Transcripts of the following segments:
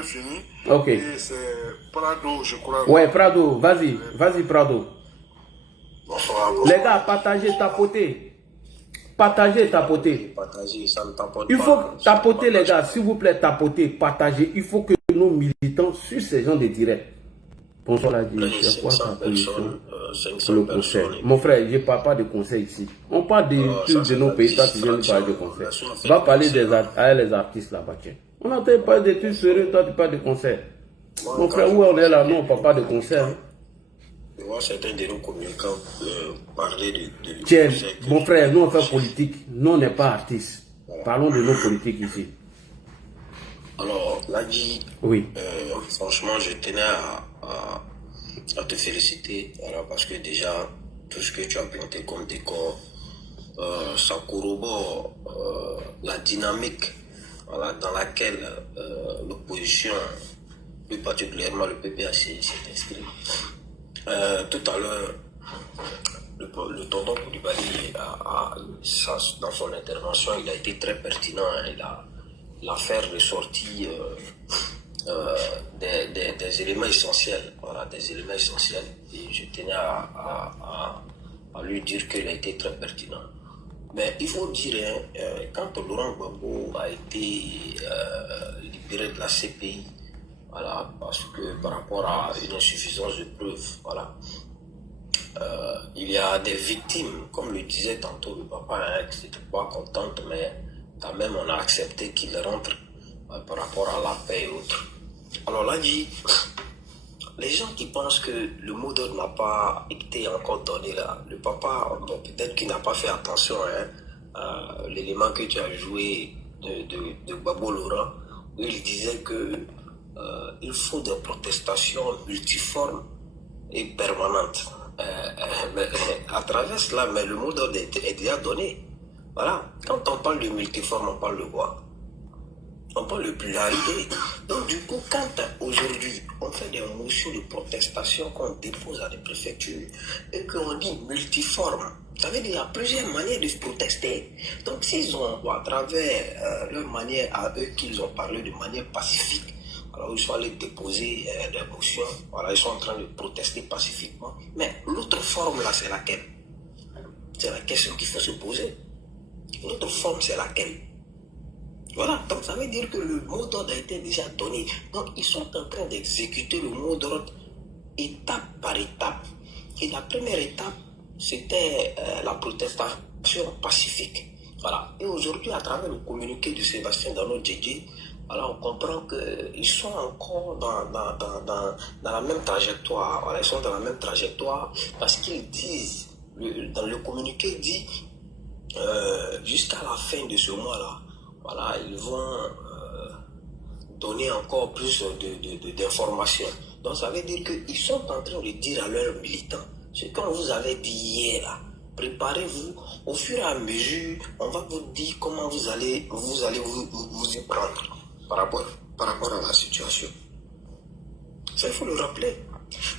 j'avais fini. Ok. Et c'est Prado, je crois. Ouais, Prado, vas-y, vas-y, Prado. Bonsoir. Les gars, partagez, tapotez. Partagez, tapotez. Partager, ça ne tapote Il pas. faut tapoter, les gars, s'il vous plaît, tapotez, partagez. Il faut que nos militants suivent ces gens de direct. Bonsoir, la Plein de c'est quoi ta 500 position personnes, pour 500 le conseil? personnes. Mon frère, je ne parle pas de conseil ici. On parle des trucs de nos pays, toi tu viens de parler de conseil. Tu vas parler des les artistes là-bas, tiens. On n'entend pas des trucs sérieux, toi tu parles de conseil. Mon frère, où on est là, non, on ne parle pas de conseil. Hein. Je vois certains de nos communicants parler de Tiens, conseil. mon frère, nous on fait politique, nous on n'est pas artistes. Parlons de nos politiques ici. Alors, là dit, oui. Franchement, je tenais à te féliciter, voilà, parce que déjà, tout ce que tu as planté comme décor, ça corrobore la dynamique, voilà, dans laquelle l'opposition, plus particulièrement le PPAC, s'est inscrit. Tout à l'heure, le tonton Koulibaly, dans son intervention, il a été très pertinent. Il a fait ressortir des éléments essentiels. Voilà, des éléments essentiels. Et je tenais à lui dire qu'il a été très pertinent. Mais il faut dire, quand Laurent Gbagbo a été libéré de la CPI, voilà, parce que par rapport à une insuffisance de preuves, voilà, il y a des victimes, comme le disait tantôt le papa, hein, qui n'était pas contente, mais quand même on a accepté qu'il rentre par rapport à la paix et autres. Alors là, dit, les gens qui pensent que le mot d'ordre n'a pas été encore donné là, le papa, bon, peut-être qu'il n'a pas fait attention, hein, à l'élément que tu as joué de Gbagbo Laurent, où il disait que il faut des protestations multiformes et permanentes. Mais, à travers cela, mais le mot d'ordre est déjà donné. Voilà. Quand on parle de multiforme, on parle de quoi? On parle de pluralité. Donc du coup, quand aujourd'hui on fait des motions de protestation qu'on dépose à des préfectures et qu'on dit multiforme, ça veut dire qu'il y a plusieurs manières de protester. Donc s'ils ont, à travers leur manière à eux, qu'ils ont parlé de manière pacifique, alors ils sont allés déposer des motions, voilà, ils sont en train de protester pacifiquement. Mais l'autre forme là, c'est laquelle? C'est la question qu'il faut se poser. L'autre forme, c'est laquelle? Voilà, donc ça veut dire que le mot d'ordre a été déjà donné. Donc ils sont en train d'exécuter le mot d'ordre étape par étape. Et la première étape, c'était la protestation pacifique. Voilà. Et aujourd'hui, à travers le communiqué de Sébastien Dano Djedje, voilà, on comprend qu'ils sont encore dans la même trajectoire. Voilà, ils sont dans la même trajectoire parce qu'ils disent, dans le communiqué dit, jusqu'à la fin de ce mois-là, voilà, ils vont donner encore plus d'informations. Donc ça veut dire qu'ils sont en train de dire à leurs militants, ce qu'on vous avait dit hier là, préparez-vous, au fur et à mesure, on va vous dire comment vous allez vous y prendre par rapport à la situation. Ça, il faut le rappeler.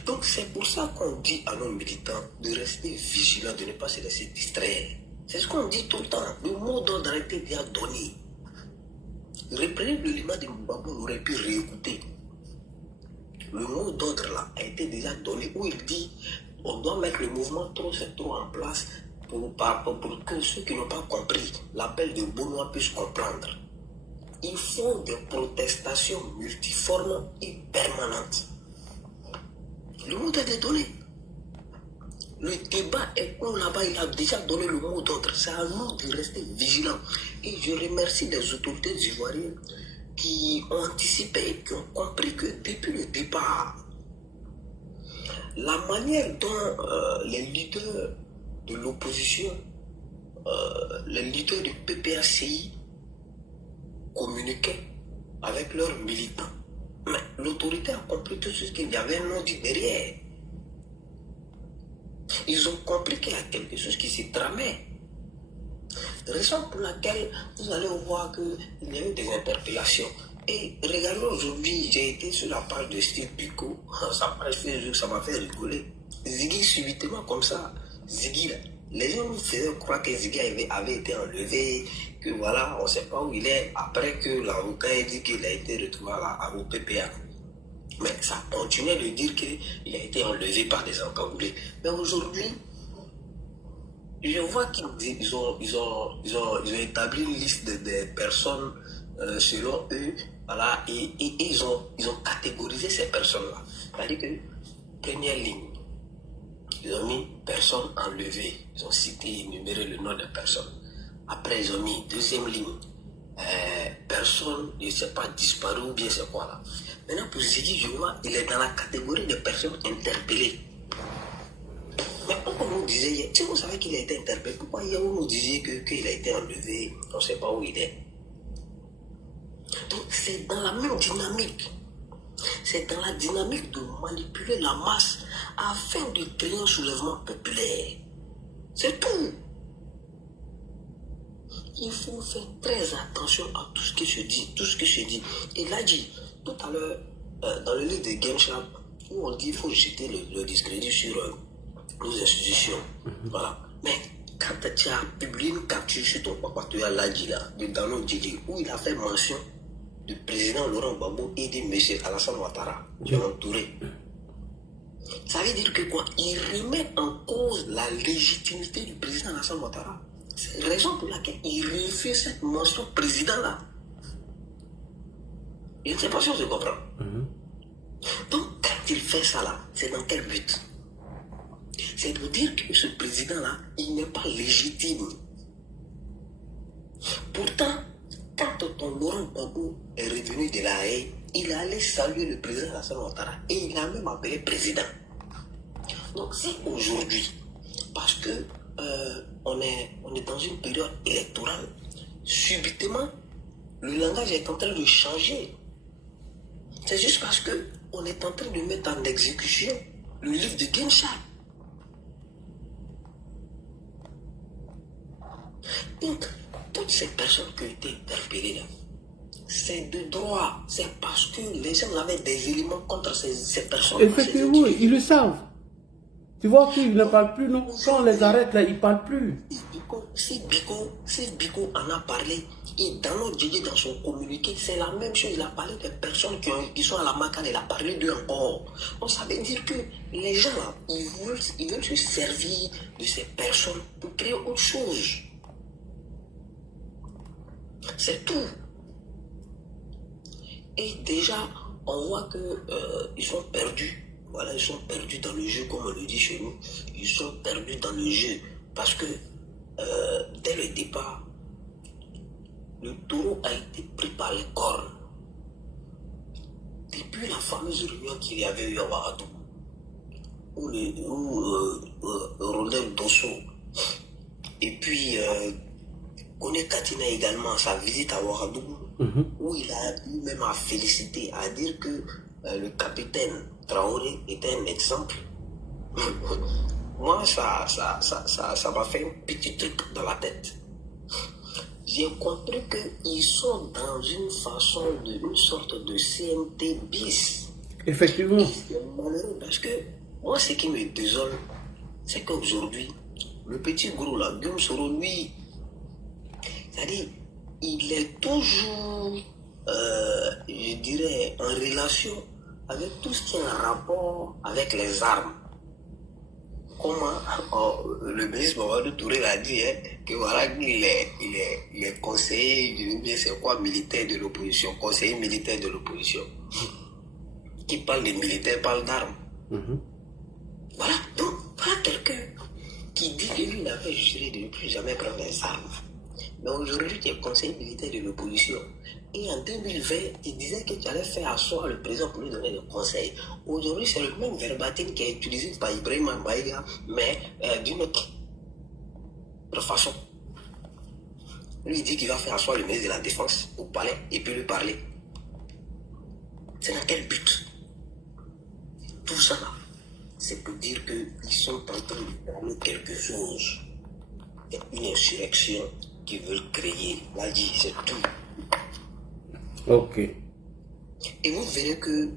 Donc c'est pour ça qu'on dit à nos militants de rester vigilants, de ne pas se laisser distraire. C'est ce qu'on dit tout le temps. Le mot d'ordre a été déjà donné. Reprenez le lima de Gbagbo, on aurait pu réécouter. Le mot d'ordre là a été déjà donné où il dit on doit mettre le mouvement trop c'est trop en place pour que ceux qui n'ont pas compris l'appel de Benoît puissent comprendre. Il faut des protestations multiformes et permanentes. Le mot d'ordre est donné. Le débat est où là-bas, il a déjà donné le mot d'ordre. C'est à nous de rester vigilants. Et je remercie les autorités ivoiriennes qui ont anticipé, qui ont compris que depuis le départ, la manière dont les leaders de l'opposition, les leaders du PPACI communiquaient avec leurs militants. Mais l'autorité a compris tout ce qu'il y avait un nom dit derrière. Ils ont compris qu'il y a quelque chose qui s'est tramé. Raison pour laquelle vous allez voir qu'il y a eu des interpellations. Et regardez aujourd'hui, j'ai été sur la page de Steve Biko, sa page Facebook, ça m'a fait rigoler. Ziggy subitement comme ça, Ziggy, les gens nous faisaient croire que Ziggy avait été enlevé, que voilà, on ne sait pas où il est, après que l'avocat ait dit qu'il a été retrouvé au PPA. Mais ça continuait de dire qu'il a été enlevé par des encagoulés. Mais aujourd'hui, je vois qu'ils ont établi une liste de personnes selon eux, voilà, et ils ont catégorisé ces personnes-là. C'est-à-dire que, première ligne, ils ont mis personnes enlevées. Ils ont cité, énuméré le nom des personnes. Après, ils ont mis deuxième ligne, personne, je ne sais pas, disparu ou bien c'est quoi là. Maintenant, pour Ziggy Juma, il est dans la catégorie des personnes interpellées. Mais pourquoi on nous disait, si vous savez qu'il a été interpellé, pourquoi hier vous nous disiez qu'il a été enlevé, on ne sait pas où il est. Donc c'est dans la même dynamique. C'est dans la dynamique de manipuler la masse afin de créer un soulèvement populaire. C'est tout. Il faut faire très attention à tout ce qui se dit, tout ce qui se dit. Il l'a dit tout à l'heure dans le livre de Game Sharp, où on dit qu'il faut jeter le discrédit sur nos institutions. Voilà. Mais quand tu as publié une capture sur ton papa, tu as l'a dit là, de Dano Djidji, où il a fait mention du président Laurent Gbagbo et de M. Alassane Ouattara, tu es entouré. Ça veut dire que quoi? Il remet en cause la légitimité du président Alassane Ouattara. C'est la raison pour laquelle il refuse cette mention président-là. Je ne sais pas si on se comprend. Donc, quand il fait ça là, c'est dans quel but? C'est pour dire que ce président-là, il n'est pas légitime. Pourtant, quand ton Laurent Gbagbo est revenu de la haie, il est allé saluer le président Alassane Ouattara et il a même appelé président. Donc, si aujourd'hui, parce que on est dans une période électorale, subitement, le langage est en train de changer. C'est juste parce qu'on est en train de mettre en exécution le livre de Game Sharp. Donc, toutes ces personnes qui ont été interpellées là, c'est de droit. C'est parce que les gens avaient des éléments contre ces personnes. Effectivement, ils le savent. Tu vois qu'ils ne parlent plus, non? Quand on les arrête là, ils ne parlent plus. Si Biko en a parlé, et Dano Djidji dans son communiqué, c'est la même chose. Il a parlé des personnes qui sont à la Macane, il a parlé d'eux encore. Donc ça veut dire que les gens là, ils veulent se servir de ces personnes pour créer autre chose. C'est tout. Et déjà, on voit qu'ils sont perdus. Voilà, ils sont perdus dans le jeu, comme on le dit chez nous. Ils sont perdus dans le jeu. Parce que dès le départ, le taureau a été pris par les cornes. Depuis la fameuse réunion qu'il y avait eu à Ouagadougou, où Rodolphe Dosso, et puis Kone Katina également, sa visite à Ouagadougou, où il a eu même à féliciter, à dire que le capitaine Traoré était un exemple. Moi, ça m'a fait un petit truc dans la tête. J'ai compris qu'ils sont dans une sorte de CNT bis. Effectivement. C'est malheureux parce que moi, ce qui me désole, c'est qu'aujourd'hui, le petit gros là, Guillaume Soro, lui, c'est-à-dire, il est toujours, je dirais, en relation avec tout ce qui est en rapport avec les armes. Comment le ministre Mamadou Touré l'a dit, que voilà, il est conseiller, je ne sais bien c'est quoi, militaire de l'opposition, conseiller militaire de l'opposition. Qui parle des militaires, parle d'armes. Voilà, donc voilà quelqu'un qui dit que lui n'avait juré de ne plus jamais prendre les armes. Mais aujourd'hui, tu es conseiller militaire de l'opposition. Et en 2020, il disait que tu allais faire asseoir le président pour lui donner des conseils. Aujourd'hui, c'est le même verbatim qui est utilisé par Ibrahim Mbaïga, mais d'une autre façon. Lui, il dit qu'il va faire asseoir le ministre de la Défense au palais et puis lui parler. C'est dans quel but? Tout ça, c'est pour dire qu'ils sont en train de parler quelque chose. Il y a une insurrection qu'ils veulent créer. Là, dit, c'est tout. Ok. Et vous verrez que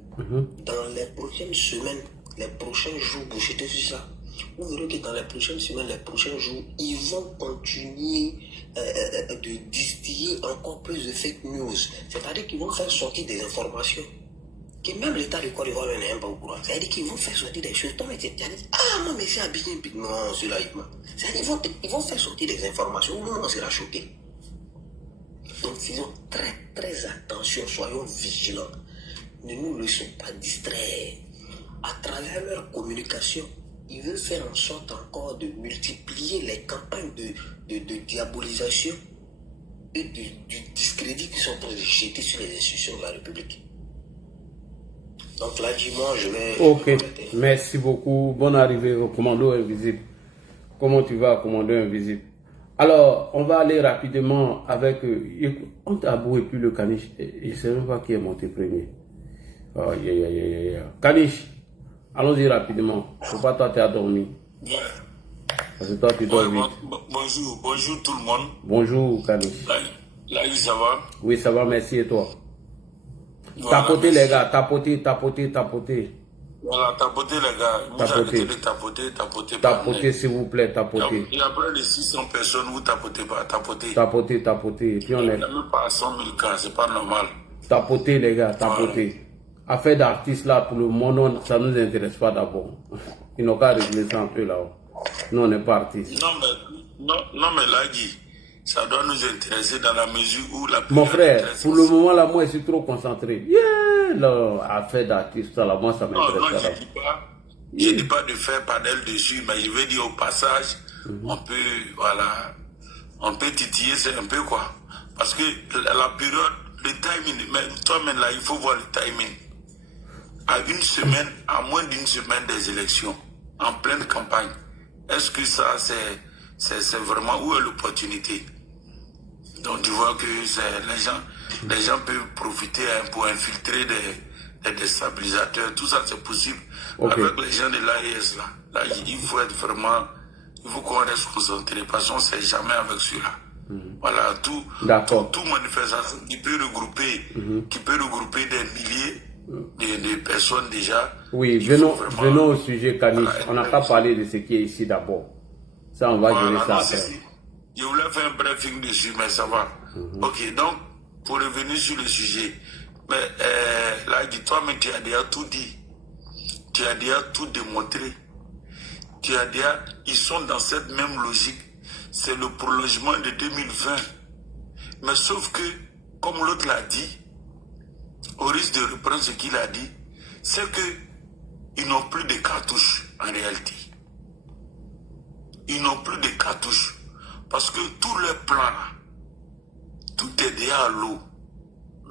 dans les prochaines semaines, les prochains jours, vous jetez sur ça, vous verrez que dans les prochaines semaines, les prochains jours, ils vont continuer de distiller encore plus de fake news. C'est-à-dire qu'ils vont faire sortir des informations que même l'État de Côte d'Ivoire n'est pas au courant. C'est-à-dire qu'ils vont faire sortir des choses. Toi, tu as dit, ah, moi, mais c'est habillé. Non, c'est laïquement. C'est-à-dire qu'ils vont faire sortir des informations où on sera choqué. Donc, faisons très, très attention, soyons vigilants. Ne nous laissons pas distraire. À travers leur communication, ils veulent faire en sorte encore de multiplier les campagnes de diabolisation et du discrédit qu'ils sont en train de jeter sur les institutions de la République. Donc là, dis-moi, je vais... Ok, merci beaucoup. Bonne arrivée au commando invisible. Comment tu vas, commando invisible? Alors, on va aller rapidement avec... on t'a beau et puis le caniche. Je ne sais même pas qui est monté premier. Oh, Caniche, allons-y rapidement. Faut pas toi, tu as dormi. Ouais. Parce que toi, tu dors vite. Bonjour tout le monde. Bonjour, Caniche. Là, ça va? Oui, ça va, merci. Et toi? Voilà, Tapotez, merci. les gars. Tapotez. Voilà, tapotez les gars. Vous Tapotez. arrêtez de tapoter. Tapotez, s'il vous plaît, tapotez. Il y a près de 600 personnes, vous tapotez pas, tapotez. Tapotez. Et puis on Il est... n'y a même pas 100 000 cas, c'est pas normal. Tapotez, les gars, tapotez. Affaire d'artistes, là, pour le monde, ça ne nous intéresse pas d'abord. Ils n'ont qu'à régler ça un peu là-haut. Nous, on n'est pas artistes. Non, mais là, Guy, ça doit nous intéresser dans la mesure où la... Mon frère, pour le moment, là, moi, je suis trop concentré. Là, affaire d'artistes, là, moi, ça m'intéresse Non, pas. je ne dis pas de faire panel dessus, mais je vais dire au passage, on peut titiller, c'est un peu quoi. Parce que la période, le timing, mais toi-même là, il faut voir le timing. À moins d'une semaine des élections, en pleine campagne, est-ce que ça, c'est vraiment où est l'opportunité? Donc tu vois que les gens peuvent profiter pour infiltrer des déstabilisateurs, tout ça c'est possible. Okay. Avec les gens de l'AES là, il faut être vraiment, il faut qu'on reste concentré parce qu'on ne sait jamais avec cela. Voilà, tout manifestation qui peut regrouper des milliers de personnes déjà. Oui, venons au sujet, Caniche. Voilà, on n'a pas parlé de ce qui est ici d'abord. Ça, on va gérer ça après. Je voulais faire un briefing dessus, mais ça va. Ok, donc, pour revenir sur le sujet, mais là, dis-toi, mais tu as déjà tout dit. Tu as déjà tout démontré. Ils sont dans cette même logique. C'est le prolongement de 2020. Mais sauf que, comme l'autre l'a dit, au risque de reprendre ce qu'il a dit, c'est qu'ils n'ont plus de cartouches en réalité. Ils n'ont plus de cartouches. Parce que tous leurs plans là, tout est déjà à l'eau.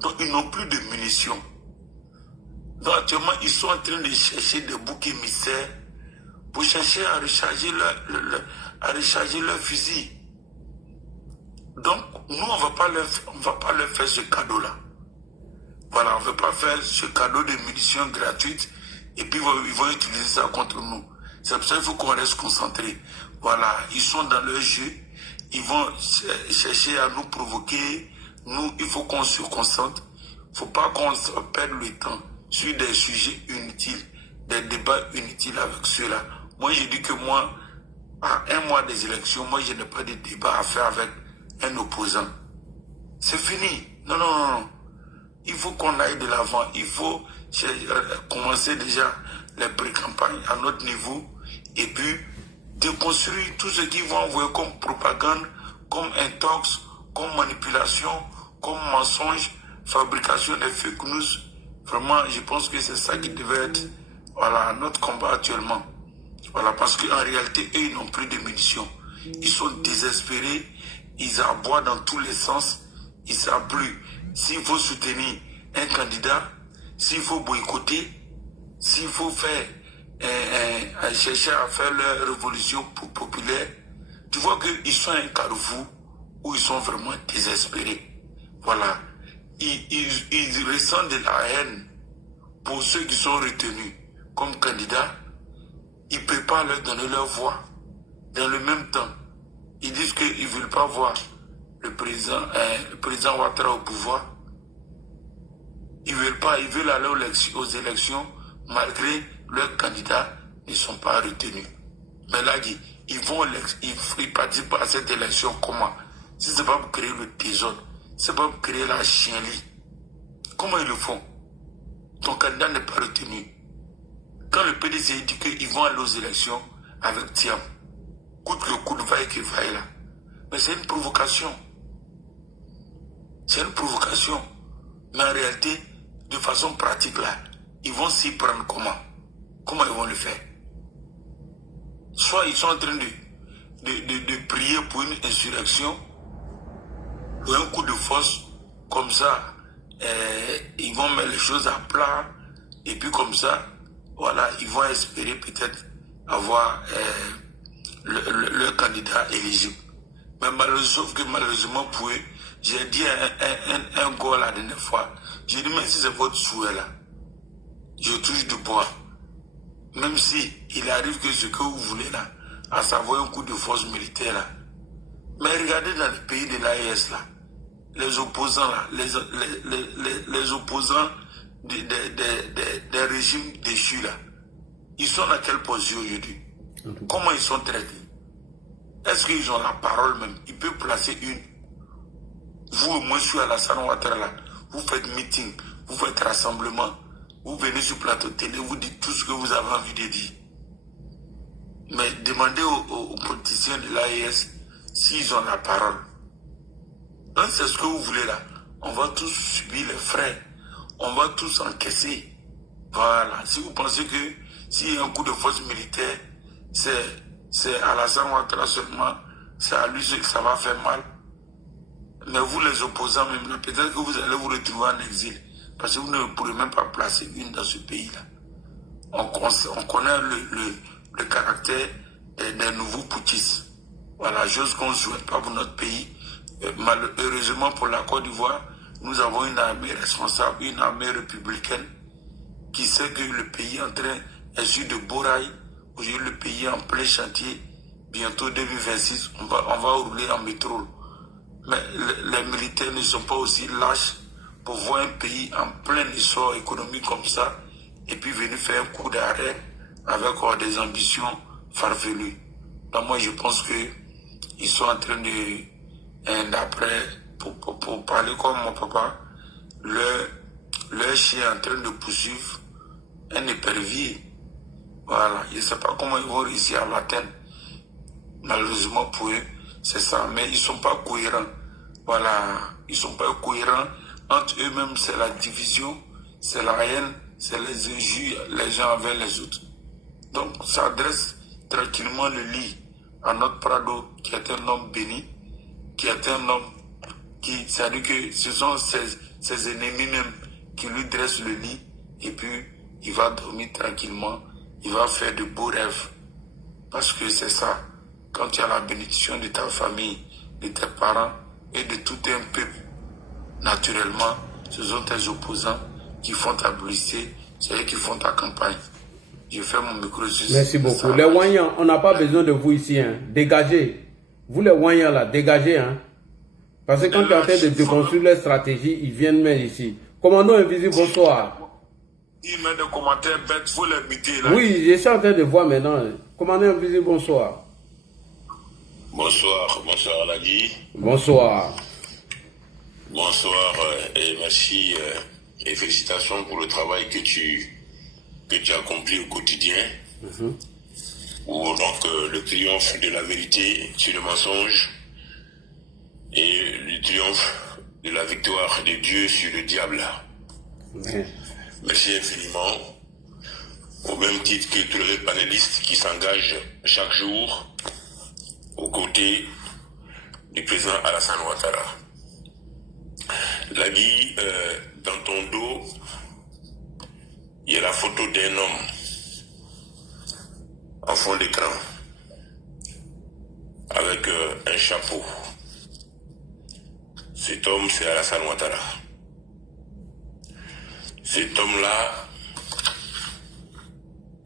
Donc ils n'ont plus de munitions. Donc actuellement, ils sont en train de chercher des boucs émissaires pour chercher à recharger leur fusil. Donc nous, on va pas leur faire ce cadeau-là. Voilà, on ne veut pas faire ce cadeau de munitions gratuites et puis ils vont utiliser ça contre nous. C'est pour ça qu'il faut qu'on reste concentré. Voilà, ils sont dans leur jeu. Ils vont chercher à nous provoquer. Nous, il faut qu'on se concentre. Il ne faut pas qu'on perde le temps sur des sujets inutiles, des débats inutiles avec ceux-là. Moi, je dis que moi, à un mois des élections, moi, je n'ai pas de débat à faire avec un opposant. C'est fini. Non. Il faut qu'on aille de l'avant. Il faut commencer déjà les pré-campagnes à notre niveau et puis déconstruire tout ce qu'ils vont envoyer comme propagande, comme intox, comme manipulation, comme mensonge, fabrication des fake news. Vraiment, je pense que c'est ça qui devait être notre combat actuellement. Voilà, parce qu'en réalité, eux, ils n'ont plus de munitions. Ils sont désespérés, ils aboient dans tous les sens, ils ne savent plus s'il faut soutenir un candidat, s'il faut boycotter, s'il faut faire chercher à faire leur révolution populaire. Tu vois qu'ils sont à un carrefour où ils sont vraiment désespérés. Voilà. Ils ressentent de la haine pour ceux qui sont retenus comme candidats. Ils ne peuvent pas leur donner leur voix. Dans le même temps, ils disent qu'ils ne veulent pas voir le président Ouattara au pouvoir. Ils veulent aller aux élections malgré leurs candidats ne sont pas retenus. Mais là, ils participent à cette élection comment? Si ce n'est pas pour créer le désordre, ce n'est pas pour créer la chienlit. Comment ils le font? Ton candidat n'est pas retenu. Quand le PDC dit qu'ils vont aller aux élections avec Thiam, coûte que coûte, vaille que vaille là. Mais c'est une provocation. C'est une provocation. Mais en réalité, de façon pratique là, ils vont s'y prendre comment? Comment ils vont le faire? Soit ils sont en train de prier pour une insurrection, ou un coup de force, comme ça, ils vont mettre les choses à plat, et puis comme ça, voilà, ils vont espérer peut-être avoir le candidat éligible. Mais malheureusement pour eux, j'ai dit un gars la dernière fois, j'ai dit même si c'est votre souhait là, je touche du bois. Même si il arrive que ce que vous voulez là, à savoir un coup de force militaire là. Mais regardez dans le pays de l'AES là, les opposants là, les opposants des régimes déchus là, ils sont dans quelle position aujourd'hui? Comment ils sont traités? Est-ce qu'ils ont la parole même? Ils peuvent placer une. Vous, au moins, sur Alassane Ouattara là, vous faites meeting, vous faites rassemblement, vous venez sur plateau télé, vous dites tout ce que vous avez envie de dire. Mais demandez aux politiciens de l'AES s'ils ont la parole. Donc c'est ce que vous voulez là. On va tous subir les frais. On va tous encaisser. Voilà. Si vous pensez que s'il y a un coup de force militaire, c'est Alassane Ouattara seulement, c'est à lui que ça va faire mal. Mais vous les opposants même, peut-être que vous allez vous retrouver en exil. Parce que vous ne pourrez même pas placer une dans ce pays-là. On connaît le caractère des nouveaux putschistes. Voilà, chose qu'on ne souhaite pas pour notre pays. Malheureusement pour la Côte d'Ivoire, nous avons une armée responsable, une armée républicaine qui sait que le pays est sur de beaux rails. Aujourd'hui, le pays est en plein chantier. Bientôt 2026, on va rouler en métro. Mais les militaires ne sont pas aussi lâches pour voir un pays en plein essor économique comme ça et puis venir faire un coup d'arrêt avec des ambitions farfelues. Donc moi je pense qu'ils sont en train d'après, pour parler comme mon papa, leur chien est en train de poursuivre un épervier. Voilà, je ne sais pas comment ils vont réussir à l'atteindre. Malheureusement pour eux, c'est ça. Mais ils ne sont pas cohérents. Voilà, ils ne sont pas cohérents. Entre eux-mêmes, c'est la division, c'est la haine, c'est les injures les uns envers les autres. Donc, ça adresse tranquillement le lit à notre Prado, qui est un homme béni, qui est un homme qui, c'est-à-dire que ce sont ses ennemis même qui lui dressent le lit, et puis il va dormir tranquillement, il va faire de beaux rêves. Parce que c'est ça, quand tu as la bénédiction de ta famille, de tes parents et de tout un peuple, naturellement, ce sont tes opposants qui font ta publicité, c'est eux qui font ta campagne. Je fais mon micro. Merci beaucoup. Les Wanyans, on n'a pas besoin de vous ici. Hein. Dégagez. Vous les Wanyans là, dégagez. Hein. Parce que quand tu es en train de déconstruire les stratégies, ils viennent mettre ici. Commandant Invisible, bonsoir. Il met des commentaires bêtes, il faut les muter là. Oui, je suis en train de voir maintenant. Commandant Invisible, bonsoir. Bonsoir, bonsoir Alagi. Bonsoir. Bonsoir et merci et félicitations pour le travail que tu accomplis au quotidien. Pour donc le triomphe de la vérité sur le mensonge et le triomphe de la victoire de Dieu sur le diable. Merci infiniment. Au même titre que tous les panélistes qui s'engagent chaque jour aux côtés du président Alassane Ouattara. Lagui, dans ton dos, il y a la photo d'un homme en fond d'écran avec un chapeau. Cet homme, c'est Alassane Ouattara. Cet homme-là,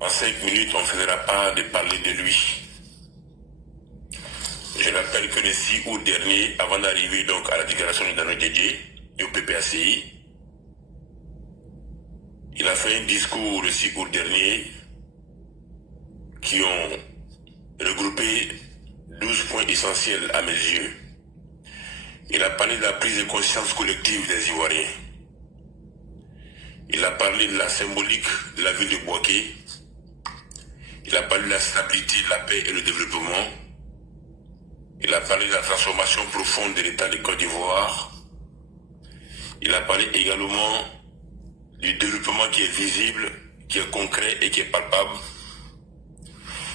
en 5 minutes, on ne finira pas de parler de lui. Je rappelle que le 6 août dernier, avant d'arriver donc à la déclaration de Dano Djedje et au PPACI, il a fait un discours le 6 août dernier qui ont regroupé 12 points essentiels à mes yeux. Il a parlé de la prise de conscience collective des Ivoiriens. Il a parlé de la symbolique de la ville de Bouaké. Il a parlé de la stabilité, de la paix et le développement. Il a parlé de la transformation profonde de l'État de Côte d'Ivoire. Il a parlé également du développement qui est visible, qui est concret et qui est palpable.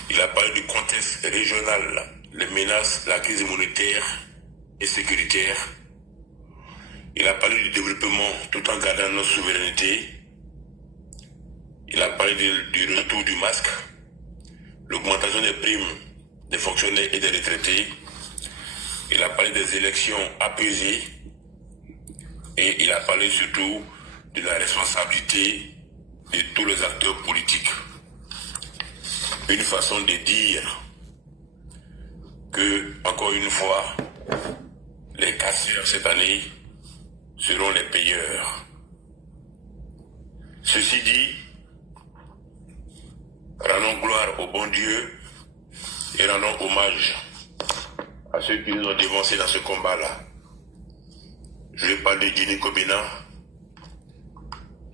Il a parlé du contexte régional, les menaces, la crise monétaire et sécuritaire. Il a parlé du développement tout en gardant notre souveraineté. Il a parlé du retour du masque, l'augmentation des primes des fonctionnaires et des retraités. Il a parlé des élections apaisées. Et il a parlé surtout de la responsabilité de tous les acteurs politiques. Une façon de dire que, encore une fois, les casseurs cette année seront les payeurs. Ceci dit, rendons gloire au bon Dieu et rendons hommage à ceux qui nous ont dévancés dans ce combat-là. Je vais parler de Guinée Kobina,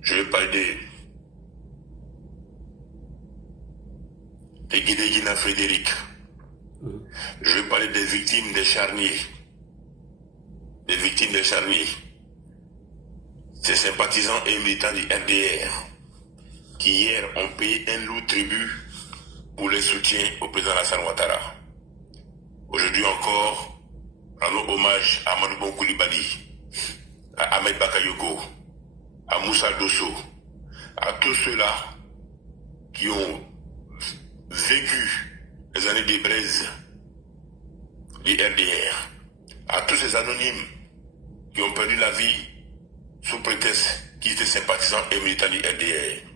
je vais parler de Guinée Frédéric, je vais parler des victimes des charniers, ces sympathisants et militants du RDR qui hier ont payé un lourd tribut pour les soutiens au président Alassane Ouattara. Aujourd'hui encore, rendons hommage à Amadou Koulibaly, à Ahmed Bakayoko, à Moussa Dosso, à tous ceux-là qui ont vécu les années des braises du RDR, à tous ces anonymes qui ont perdu la vie sous prétexte qu'ils étaient sympathisants et militants du RDR.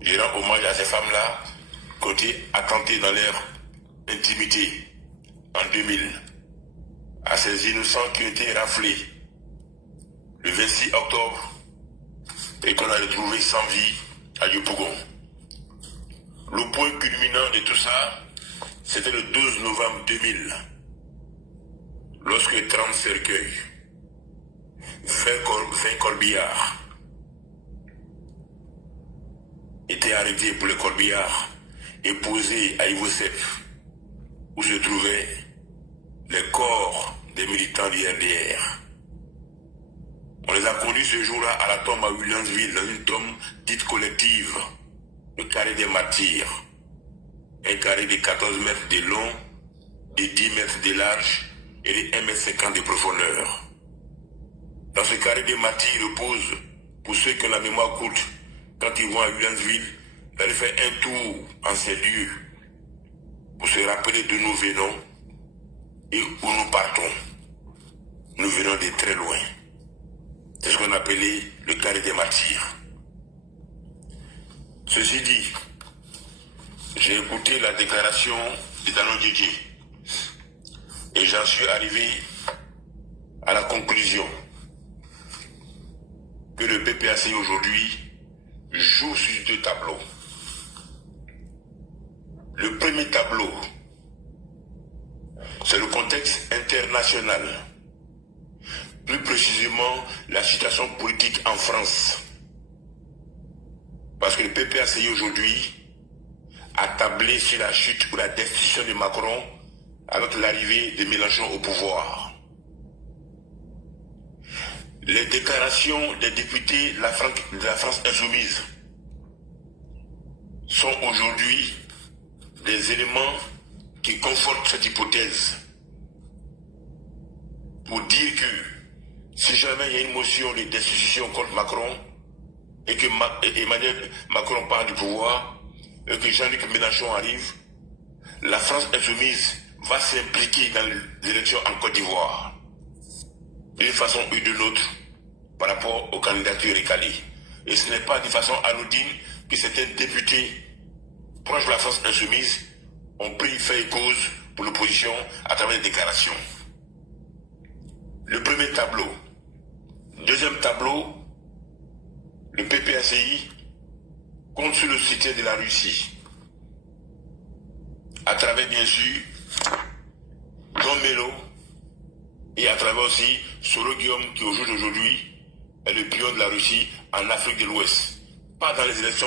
Je rends hommage à ces femmes-là qui ont été attentées dans leur intimité en 2000, à ces innocents qui ont été raflés le 26 octobre et qu'on a retrouvé sans vie à Yopougon. Le point culminant de tout ça, c'était le 12 novembre 2000, lorsque 30 cercueils, 20 corbillards étaient arrêtés pour les corbillards et posés à Ivosef, où se trouvaient les corps des militants du RDR. On les a conduits ce jour-là à la tombe à Williamsville, dans une tombe dite collective, le carré des martyrs. Un carré de 14 mètres de long, de 10 mètres de large et de 1,50 m de profondeur. Dans ce carré des martyrs repose, pour ceux qui ont la mémoire courte, quand ils vont à Williamsville, d'aller faire un tour en ces lieux, pour se rappeler d'où nous venons et où nous partons. Nous venons de très loin. C'est ce qu'on appelait le carré des martyrs. Ceci dit, j'ai écouté la déclaration de Danon Didier et j'en suis arrivé à la conclusion que le PPAC aujourd'hui joue sur deux tableaux. Le premier tableau, c'est le contexte international. Plus précisément, la situation politique en France. Parce que le PPACI aujourd'hui a tablé sur la chute ou la destitution de Macron avec l'arrivée de Mélenchon au pouvoir. Les déclarations des députés de la France insoumise sont aujourd'hui des éléments qui confortent cette hypothèse pour dire que si jamais il y a une motion de destitution contre Macron et que Emmanuel Macron part du pouvoir et que Jean-Luc Mélenchon arrive, la France insoumise va s'impliquer dans les élections en Côte d'Ivoire d'une façon ou d'une autre par rapport aux candidatures recalées. Et ce n'est pas de façon anodine que certains députés proches de la France insoumise ont pris fait et cause pour l'opposition à travers des déclarations. Le premier tableau. Deuxième tableau, le PPACI compte sur le soutien de la Russie. à travers bien sûr Don Melo et à travers aussi Soro Guillaume qui au jour d'aujourd'hui est le pion de la Russie en Afrique de l'Ouest. Pas dans les élections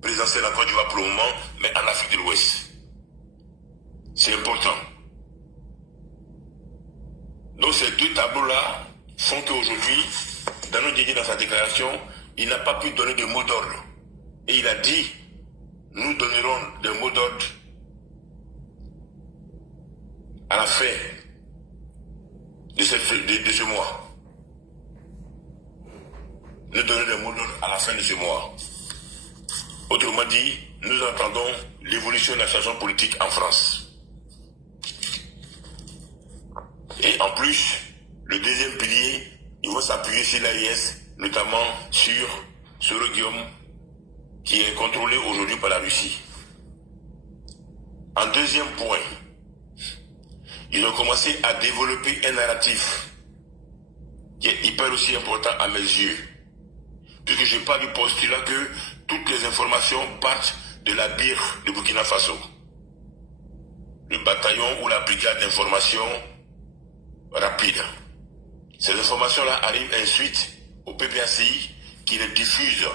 présidentielles en Côte d'Ivoire pour le moment, mais en Afrique de l'Ouest. C'est important. Donc ces deux tableaux-là font qu'aujourd'hui, Dano Diédié dans sa déclaration, il n'a pas pu donner de mot d'ordre. Et il a dit, nous donnerons des mots d'ordre à la fin de ce mois. Nous donnerons des mots d'ordre à la fin de ce mois. Autrement dit, nous attendons l'évolution de la situation politique en France. Et en plus, le deuxième pilier, il va s'appuyer sur l'AIS, notamment sur Soro Guillaume, qui est contrôlé aujourd'hui par la Russie. En deuxième point, ils ont commencé à développer un narratif qui est hyper aussi important à mes yeux. Puisque je parle du postulat que toutes les informations partent de la BIR de Burkina Faso. Le bataillon ou la brigade d'information rapide. Ces informations-là arrivent ensuite au PPACI qui les diffuse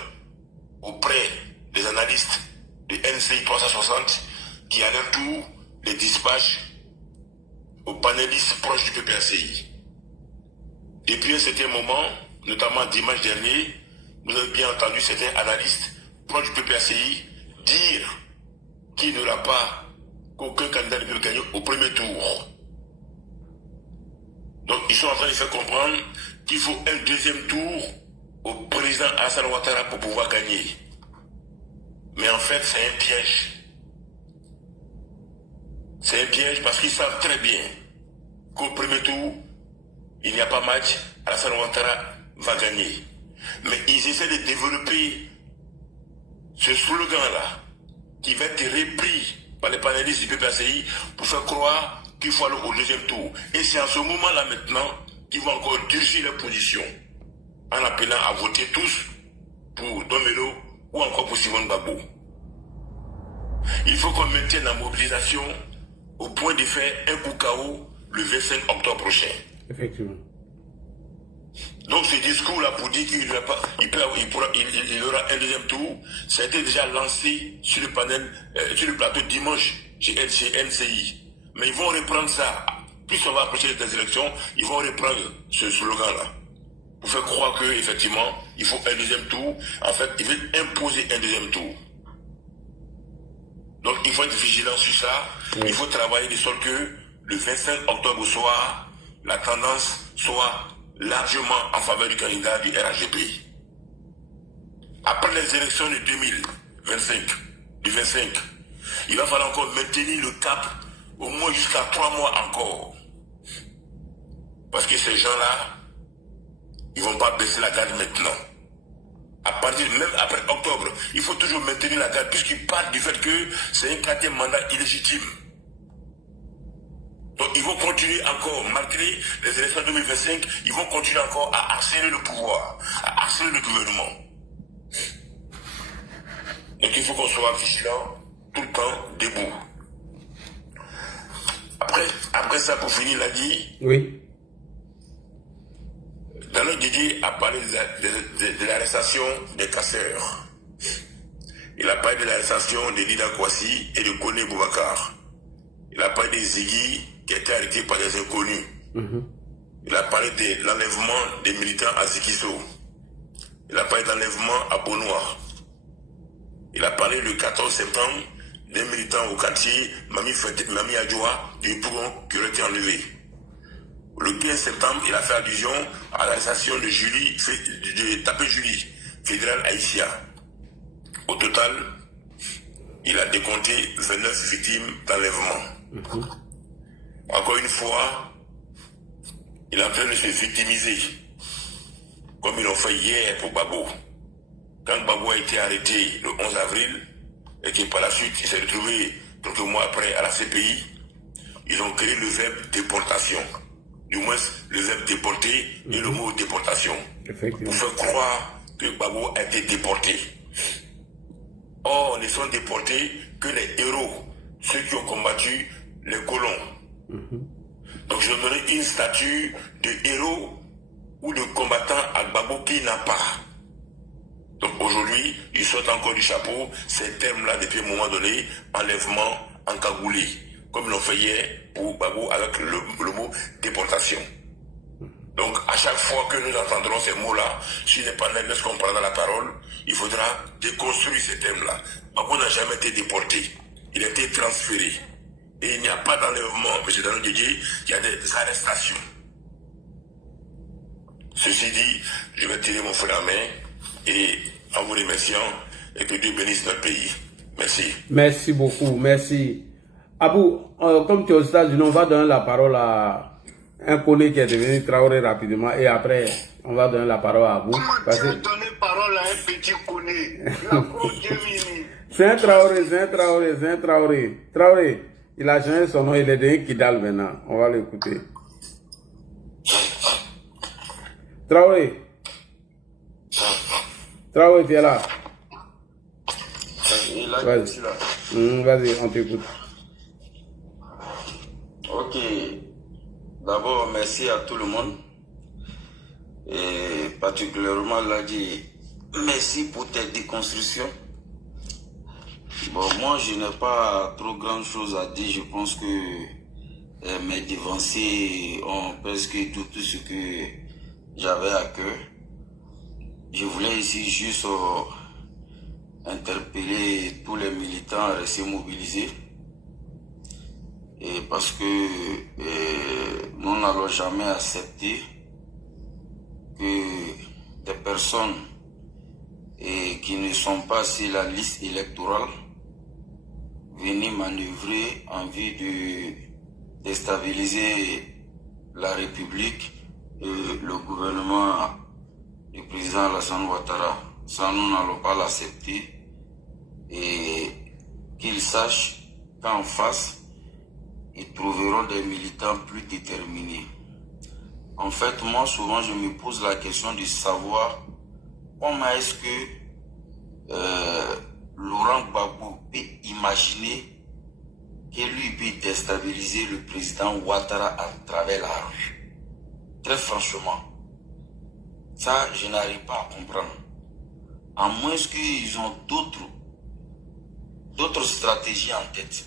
auprès des analystes de NCI 360 qui à leur tour les dispatchent aux panélistes proches du PPACI. Depuis un certain moment, notamment dimanche dernier, nous avons bien entendu certains analystes proches du PPACI dire qu'il n'y aura pas qu'aucun candidat ne peut gagner au premier tour. Donc ils sont en train de faire comprendre qu'il faut un deuxième tour au président Alassane Ouattara pour pouvoir gagner. Mais en fait, c'est un piège. C'est un piège parce qu'ils savent très bien qu'au premier tour, il n'y a pas match, Alassane Ouattara va gagner. Mais ils essaient de développer ce slogan-là qui va être repris par les panélistes du PPACI pour faire croire qu'il faut aller au deuxième tour. Et c'est en ce moment-là maintenant qu'ils vont encore durcir leur position en appelant à voter tous pour Don Melo ou encore pour Simone Gbagbo. Il faut qu'on maintienne la mobilisation au point de faire un coup KO le 25 octobre prochain. Effectivement. Donc ce discours-là pour dire qu'il il aura un deuxième tour, ça a été déjà lancé sur le panel, sur le plateau dimanche chez NCI. Mais ils vont reprendre ça. Plus on va approcher des élections, ils vont reprendre ce slogan-là. Pour faire croire qu'effectivement, il faut un deuxième tour. En fait, ils veulent imposer un deuxième tour. Donc il faut être vigilant sur ça. Oui. Il faut travailler de sorte que le 25 octobre au soir, la tendance soit largement en faveur du candidat du RHDP. Après les élections de 2025, il va falloir encore maintenir le cap au moins jusqu'à 3 mois encore. Parce que ces gens-là, ils ne vont pas baisser la garde maintenant. À partir, même après octobre, il faut toujours maintenir la garde puisqu'ils parlent du fait que c'est un 4e mandat illégitime. Donc ils vont continuer encore, malgré les élections 2025, ils vont continuer encore à harceler le pouvoir, à harceler le gouvernement. Donc il faut qu'on soit vigilant, tout le temps debout. Après ça, pour finir, il a dit... Oui. Dano Diédié a parlé de l'arrestation des casseurs. Il a parlé de l'arrestation de Lida Kouassi et de Kone Boubacar. Il a parlé des Ziggy qui a été arrêtés par des inconnus. Il a parlé de l'enlèvement des militants à Zikiso. Il a parlé de l'enlèvement à Beaunoir. Il a parlé le 14 septembre des militants au quartier Mami Adjoa du Pougon qui ont été enlevés. Le 15 septembre, il a fait allusion à l'arrestation de Tapé Julie, fédérale Haïtia. Au total, il a décompté 29 victimes d'enlèvement. Encore une fois, il est en train de se victimiser, comme ils l'ont fait hier pour Gbagbo. Quand Gbagbo a été arrêté le 11 avril, et que par la suite, il s'est retrouvé quelques mois après à la CPI, ils ont créé le verbe déportation. Du moins, le verbe déporter et le mot déportation. Pour faire croire que Gbagbo a été déporté. Or, ne sont déportés que les héros ceux qui ont combattu les colons. Donc je donnerai une statue de héros ou de combattant à Gbagbo qui n'a pas. Donc aujourd'hui, il saute encore du chapeau ces thèmes-là depuis un moment donné, enlèvement, encagoulé, comme ils l'ont fait hier pour Gbagbo avec le mot déportation. Donc à chaque fois que nous entendrons ces mots-là, si les panels laissent comprendre la parole, il faudra déconstruire ces thèmes-là. Gbagbo n'a jamais été déporté, il a été transféré. Et il n'y a pas d'enlèvement, M. Danon Didier, il y a des arrestations. Ceci dit, je vais tirer mon frère à main et en vous remerciant et que Dieu bénisse notre pays. Merci. Merci beaucoup, merci. Abou, comme tu es aux États-Unis, on va donner la parole à un Koné qui est devenu Traoré rapidement et après, on va donner la parole à Abou. Comment tu as donné parole à un petit Koné? C'est un Traoré, c'est un Traoré, c'est un Traoré. Traoré, il a changé son nom, il est devenu Kidal maintenant. On va l'écouter. Traoré. Traoré, tu es là. Vas-y, on t'écoute. Ok. D'abord, merci à tout le monde. Et particulièrement, Ladi, merci pour tes déconstructions. Bon, moi, je n'ai pas trop grand chose à dire. Je pense que mes devanciers ont presque tout ce que j'avais à cœur. Je voulais ici juste interpeller tous les militants à rester mobilisés. Et parce que nous n'allons jamais accepter que des personnes qui ne sont pas sur la liste électorale viennent manœuvrer en vue de déstabiliser la République et le gouvernement du président Alassane Ouattara. Ça, nous n'allons pas l'accepter. Et qu'ils sachent qu'en face, ils trouveront des militants plus déterminés. En fait, moi, souvent, je me pose la question de savoir comment est-ce que Laurent Gbagbo peut imaginer que lui peut déstabiliser le président Ouattara à travers la rue. Très franchement, ça, je n'arrive pas à comprendre. À moins qu'ils ont d'autres stratégies en tête.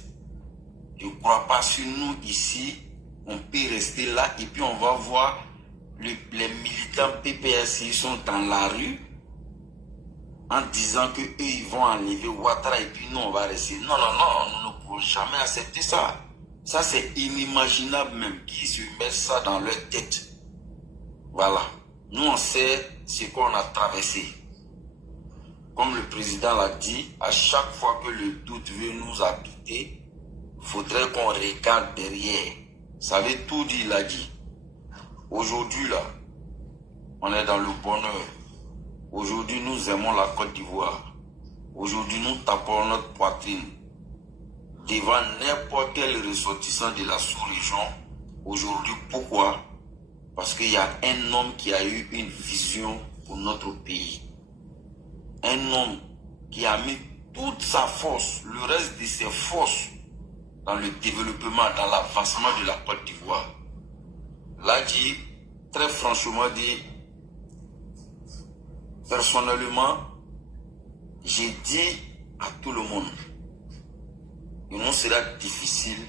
Je ne crois pas sur nous ici, on peut rester là et puis on va voir les militants PPS, ils sont dans la rue en disant que eux ils vont enlever Ouattara et puis nous on va rester. Non, nous ne pouvons jamais accepter ça. Ça c'est inimaginable même qu'ils se mettent ça dans leur tête. Voilà. Nous on sait ce qu'on a traversé. Comme le président l'a dit, à chaque fois que le doute veut nous habiter, il faudrait qu'on regarde derrière. Ça veut tout dire, il a dit. Aujourd'hui, là, on est dans le bonheur. Aujourd'hui, nous aimons la Côte d'Ivoire. Aujourd'hui, nous tapons notre poitrine devant n'importe quel ressortissant de la sous-région. Aujourd'hui, pourquoi? Parce qu'il y a un homme qui a eu une vision pour notre pays. Un homme qui a mis toute sa force, le reste de ses forces, dans le développement, dans l'avancement de la Côte d'Ivoire. Là, dit, très franchement dit, personnellement, j'ai dit à tout le monde, il nous sera difficile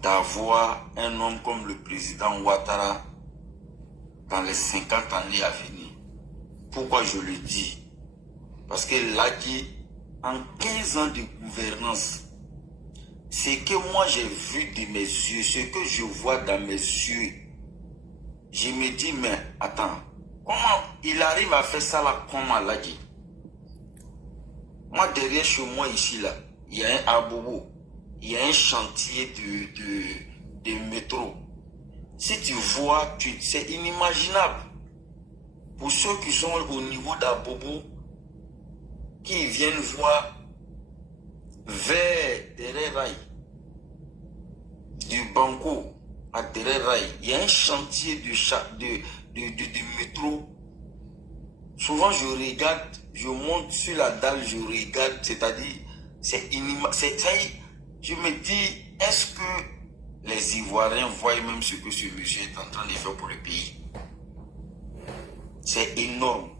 d'avoir un homme comme le président Ouattara dans les 50 années à venir. Pourquoi je le dis? Parce que là, dit, en 15 ans de gouvernance, ce que moi j'ai vu de mes yeux, ce que je vois dans mes yeux, je me dis, mais attends, comment il arrive à faire ça là, comment l'a dit? Moi derrière chez moi ici là, il y a un abobo, il y a un chantier de métro. Si tu vois, c'est inimaginable. Pour ceux qui sont au niveau d'Abobo, qui viennent voir vers derrière rail, du Banco à derrière rail, il y a un chantier de métro. Souvent je regarde, je monte sur la dalle, je regarde, c'est-à-dire, Je me dis, est-ce que les Ivoiriens voient même ce que ce monsieur est en train de faire pour le pays? C'est énorme.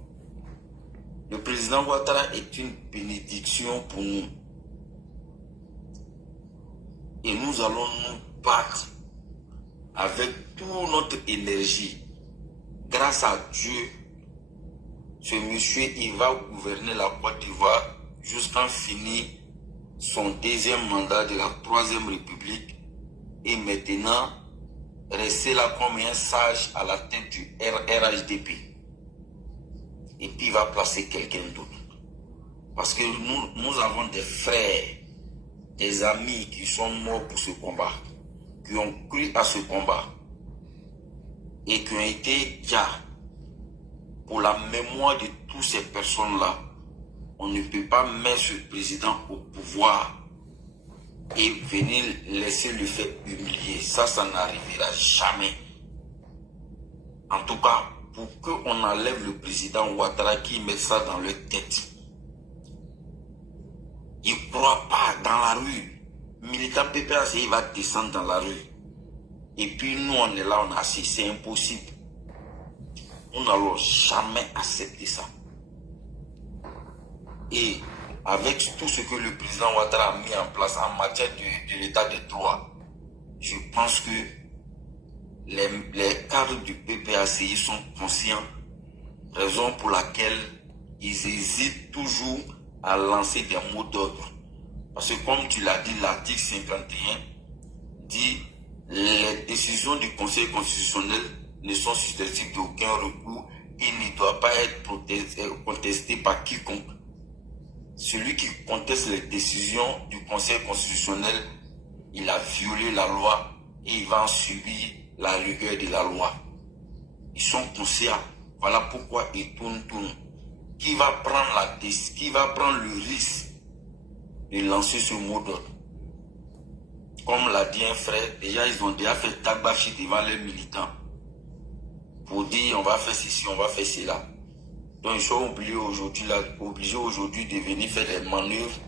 Le président Ouattara est une bénédiction pour nous. Et nous allons nous battre avec toute notre énergie. Grâce à Dieu, ce monsieur, il va gouverner la Côte d'Ivoire jusqu'à finir son deuxième mandat de la 3e République. Et maintenant, rester là comme un sage à la tête du RHDP. Et puis il va placer quelqu'un d'autre. Parce que nous avons des frères, des amis qui sont morts pour ce combat, qui ont cru à ce combat et qui ont été déjà pour la mémoire de toutes ces personnes-là. On ne peut pas mettre ce président au pouvoir et venir laisser le faire humilier. Ça n'arrivera jamais. En tout cas, pour qu'on enlève le président Ouattara qui met ça dans leur tête. Il ne croit pas dans la rue. Militant PPAC, il va descendre dans la rue. Et puis nous, on est là, on a assis. C'est impossible. Nous n'allons jamais accepter ça. Et avec tout ce que le président Ouattara a mis en place en matière de l'état de droit, je pense que les cadres du PPACI sont conscients, raison pour laquelle ils hésitent toujours à lancer des mots d'ordre. Parce que comme tu l'as dit, l'article 51 dit les décisions du Conseil constitutionnel ne sont susceptibles d'aucun recours et ne doivent pas être contestées par quiconque. Celui qui conteste les décisions du Conseil constitutionnel, il a violé la loi et il va en subir la rigueur de la loi. Ils sont conscients. Voilà pourquoi ils tournent. Qui va prendre le risque de lancer ce mot d'ordre? Comme l'a dit un frère, déjà ils ont déjà fait tabachi devant les militants pour dire on va faire ceci, on va faire cela. Donc ils sont obligés aujourd'hui de venir faire des manœuvres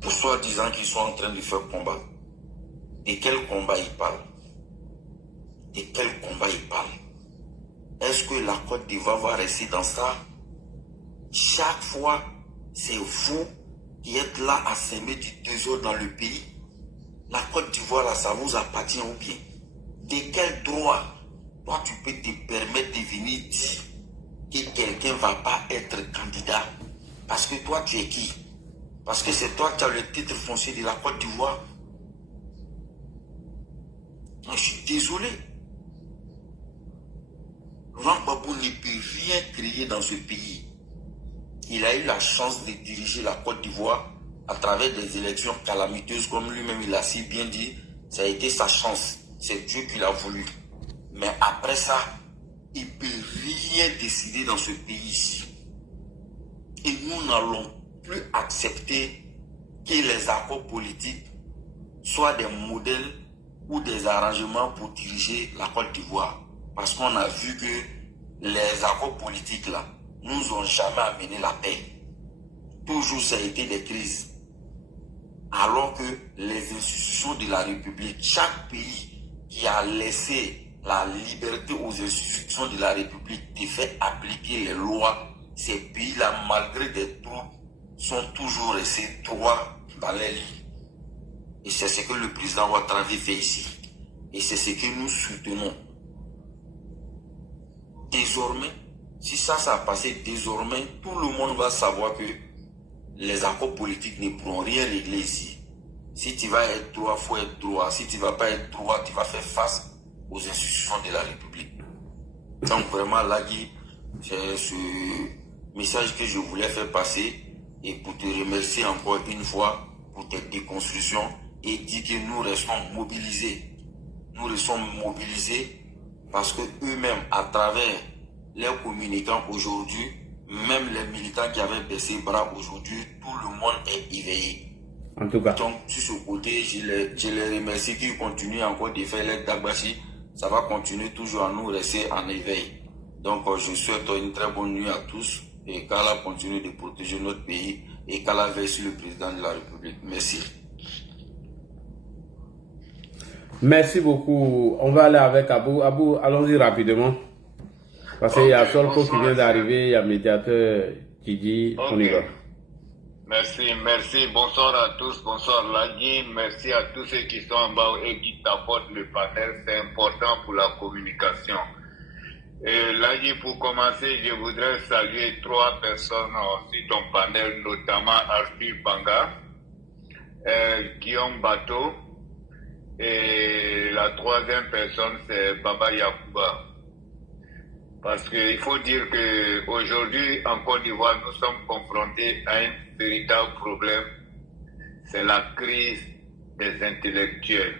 pour soi-disant qu'ils sont en train de faire combat. De quel combat ils parlent? De quel combat ils parlent? Est-ce que la Côte d'Ivoire va rester dans ça? Chaque fois, c'est vous qui êtes là à s'aimer du désordre dans le pays. La Côte d'Ivoire, là, ça vous appartient ou bien? De quel droit, toi, tu peux te permettre de venir dire que quelqu'un ne va pas être candidat? Parce que toi, tu es qui? Parce que c'est toi qui as le titre foncier de la Côte d'Ivoire. Je suis désolé. Laurent Gbagbo ne peut rien créer dans ce pays. Il a eu la chance de diriger la Côte d'Ivoire à travers des élections calamiteuses, comme lui-même il a si bien dit. Ça a été sa chance. C'est Dieu qui l'a voulu. Mais après ça, il ne peut rien décider dans ce pays-ci. Et nous n'allons plus accepter que les accords politiques soient des modèles ou des arrangements pour diriger la Côte d'Ivoire. Parce qu'on a vu que les accords politiques là nous ont jamais amené la paix. Toujours ça a été des crises. Alors que les institutions de la République, chaque pays qui a laissé la liberté aux institutions de la République de faire appliquer les lois, ces pays-là, malgré des troubles, sont toujours restés droits dans les lits. Et c'est ce que le président Ouattara fait ici. Et c'est ce que nous soutenons. Désormais, si ça a passé, désormais, tout le monde va savoir que les accords politiques ne pourront rien régler ici. Si tu vas être droit, il faut être droit. Si tu ne vas pas être droit, tu vas faire face aux institutions de la République. Donc vraiment, là, Guy, c'est ce message que je voulais faire passer et pour te remercier encore une fois pour tes déconstructions et dire que nous restons mobilisés. Nous restons mobilisés parce que eux-mêmes, à travers leurs communicants aujourd'hui, même les militants qui avaient baissé les bras aujourd'hui, tout le monde est éveillé. En tout cas. Donc, sur ce côté, je les remercie qui continuent encore de faire les Dagbashi. Ça va continuer toujours à nous rester en éveil. Donc, je souhaite une très bonne nuit à tous et qu'Allah continue de protéger notre pays et qu'Allah veille sur le président de la République. Merci. Merci beaucoup. On va aller avec Abou. Abou, allons-y rapidement. Parce qu'il y a Solko qui vient d'arriver, il y a médiateur qui dit on y va. Merci. Bonsoir à tous. Bonsoir Lagui. Merci à tous ceux qui sont en bas et qui t'apportent le panel. C'est important pour la communication. Et Lagui, pour commencer, je voudrais saluer 3 personnes sur ton panel, notamment Arthur Banga, Guillaume Bateau, et la 3e personne, c'est Baba Yakouba. Parce qu'il faut dire qu'aujourd'hui, en Côte d'Ivoire, nous sommes confrontés à un véritable problème. C'est la crise des intellectuels.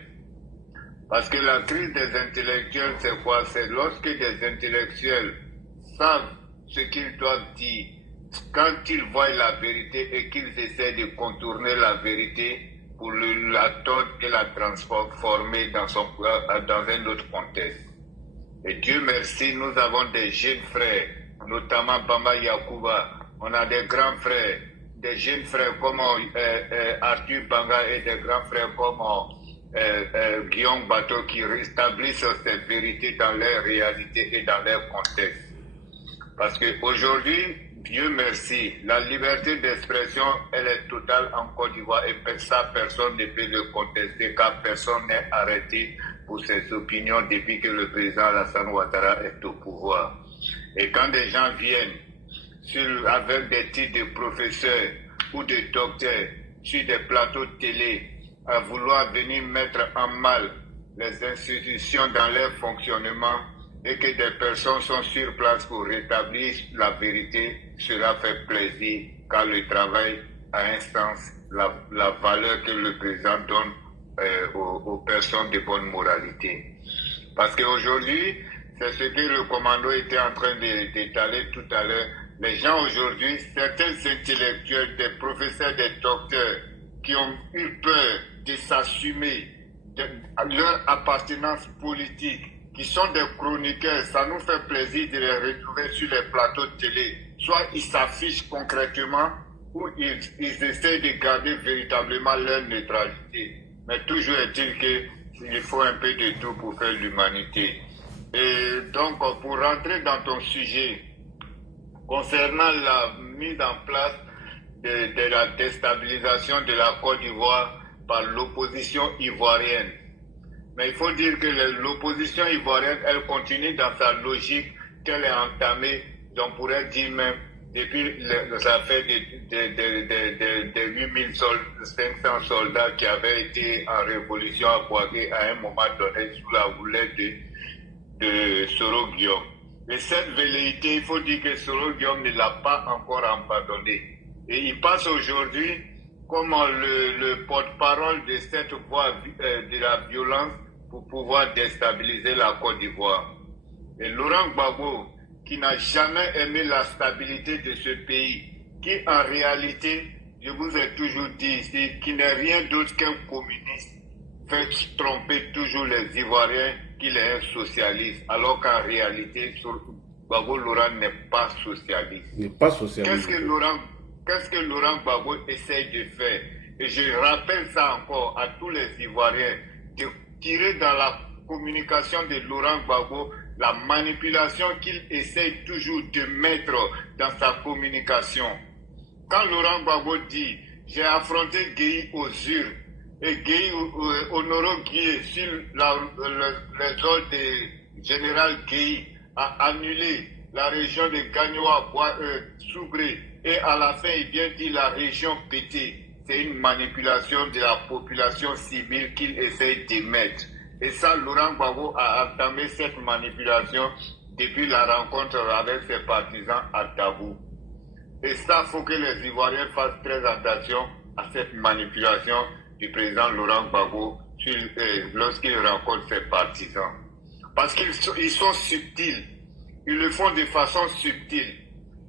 Parce que la crise des intellectuels, c'est quoi? C'est lorsque des intellectuels savent ce qu'ils doivent dire, quand ils voient la vérité et qu'ils essaient de contourner la vérité pour la tordre et la transformer dans un autre contexte. Et Dieu merci, nous avons des jeunes frères, notamment Bamba Yakouba. On a des grands frères, des jeunes frères comme Arthur Banga et des grands frères comme Guillaume Bateau qui rétablissent cette vérité dans leur réalité et dans leur contexte. Parce qu'aujourd'hui, Dieu merci, la liberté d'expression, elle est totale en Côte d'Ivoire et ça, personne ne peut le contester car personne n'est arrêté pour ses opinions depuis que le président Alassane Ouattara est au pouvoir. Et quand des gens viennent avec des titres de professeurs ou de docteurs sur des plateaux de télé à vouloir venir mettre en mal les institutions dans leur fonctionnement et que des personnes sont sur place pour rétablir la vérité, cela fait plaisir car le travail a un sens, la valeur que le président donne aux personnes de bonne moralité. Parce qu'aujourd'hui, c'est ce que le commando était en train d'étaler tout à l'heure. Les gens aujourd'hui, certains intellectuels, des professeurs, des docteurs, qui ont eu peur de s'assumer de leur appartenance politique, qui sont des chroniqueurs, ça nous fait plaisir de les retrouver sur les plateaux de télé. Soit ils s'affichent concrètement, ou ils essaient de garder véritablement leur neutralité. Mais toujours est-il qu'il faut un peu de tout pour faire l'humanité. Et donc, pour rentrer dans ton sujet, concernant la mise en place de la déstabilisation de la Côte d'Ivoire par l'opposition ivoirienne. Mais il faut dire que l'opposition ivoirienne, elle continue dans sa logique qu'elle est entamée, on pourrait dire même, depuis les affaires de 8500 soldats qui avaient été en révolution à Kouaké à un moment donné sous la houlette de Soro Guillaume. Et cette velléité, il faut dire que Soro Guillaume ne l'a pas encore abandonnée. Et il passe aujourd'hui comme le porte-parole de cette voie de la violence pour pouvoir déstabiliser la Côte d'Ivoire. Et Laurent Gbagbo, qui n'a jamais aimé la stabilité de ce pays, qui en réalité, je vous ai toujours dit ici, qui n'est rien d'autre qu'un communiste, fait tromper toujours les Ivoiriens qu'il est un socialiste, alors qu'en réalité, Gbagbo Laurent n'est pas socialiste. Il n'est pas socialiste. Qu'est-ce que Laurent Gbagbo essaye de faire? Et je rappelle ça encore à tous les Ivoiriens, de tirer dans la communication de Laurent Gbagbo la manipulation qu'il essaye toujours de mettre dans sa communication. Quand Laurent Gbagbo dit « J'ai affronté Gueye aux urnes » et Gueye Honoro Gueye sur les ordres du général Gueye a annulé la région de Gagnoa, Soubré, et à la fin il vient dire la région pétée. C'est une manipulation de la population civile qu'il essaye de mettre. Et ça, Laurent Gbagbo a entamé cette manipulation depuis la rencontre avec ses partisans à Tabou. Et ça, il faut que les Ivoiriens fassent très attention à cette manipulation du président Laurent Gbagbo lorsqu'il rencontre ses partisans. Parce qu'ils sont subtils. Ils le font de façon subtile.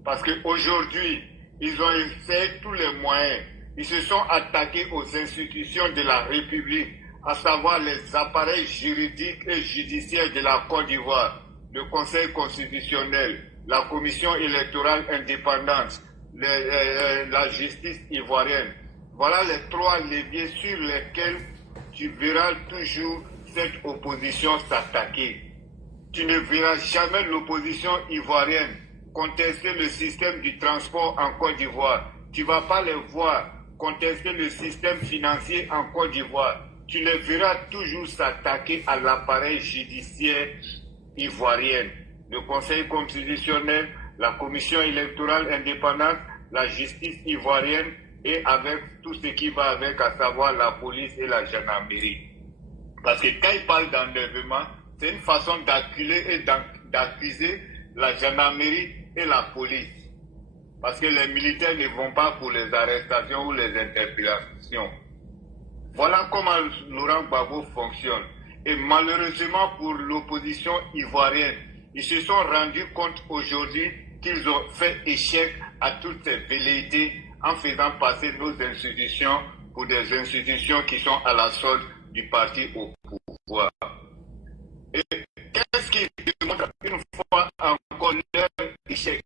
Parce qu'aujourd'hui, ils ont essayé tous les moyens. Ils se sont attaqués aux institutions de la République, à savoir les appareils juridiques et judiciaires de la Côte d'Ivoire, le Conseil constitutionnel, la Commission électorale indépendante, la justice ivoirienne. Voilà les 3 leviers sur lesquels tu verras toujours cette opposition s'attaquer. Tu ne verras jamais l'opposition ivoirienne contester le système du transport en Côte d'Ivoire. Tu ne vas pas les voir contester le système financier en Côte d'Ivoire. Tu les verras toujours s'attaquer à l'appareil judiciaire ivoirien. Le Conseil constitutionnel, la Commission électorale indépendante, la justice ivoirienne et avec tout ce qui va avec, à savoir la police et la gendarmerie. Parce que quand ils parlent d'enlèvement, c'est une façon d'acculer et d'accuser la gendarmerie et la police. Parce que les militaires ne vont pas pour les arrestations ou les interpellations. Voilà comment Laurent Gbagbo fonctionne. Et malheureusement pour l'opposition ivoirienne, ils se sont rendus compte aujourd'hui qu'ils ont fait échec à toutes ces velléités en faisant passer nos institutions pour des institutions qui sont à la solde du parti au pouvoir. Et qu'est-ce qui démontre une fois encore leur échec?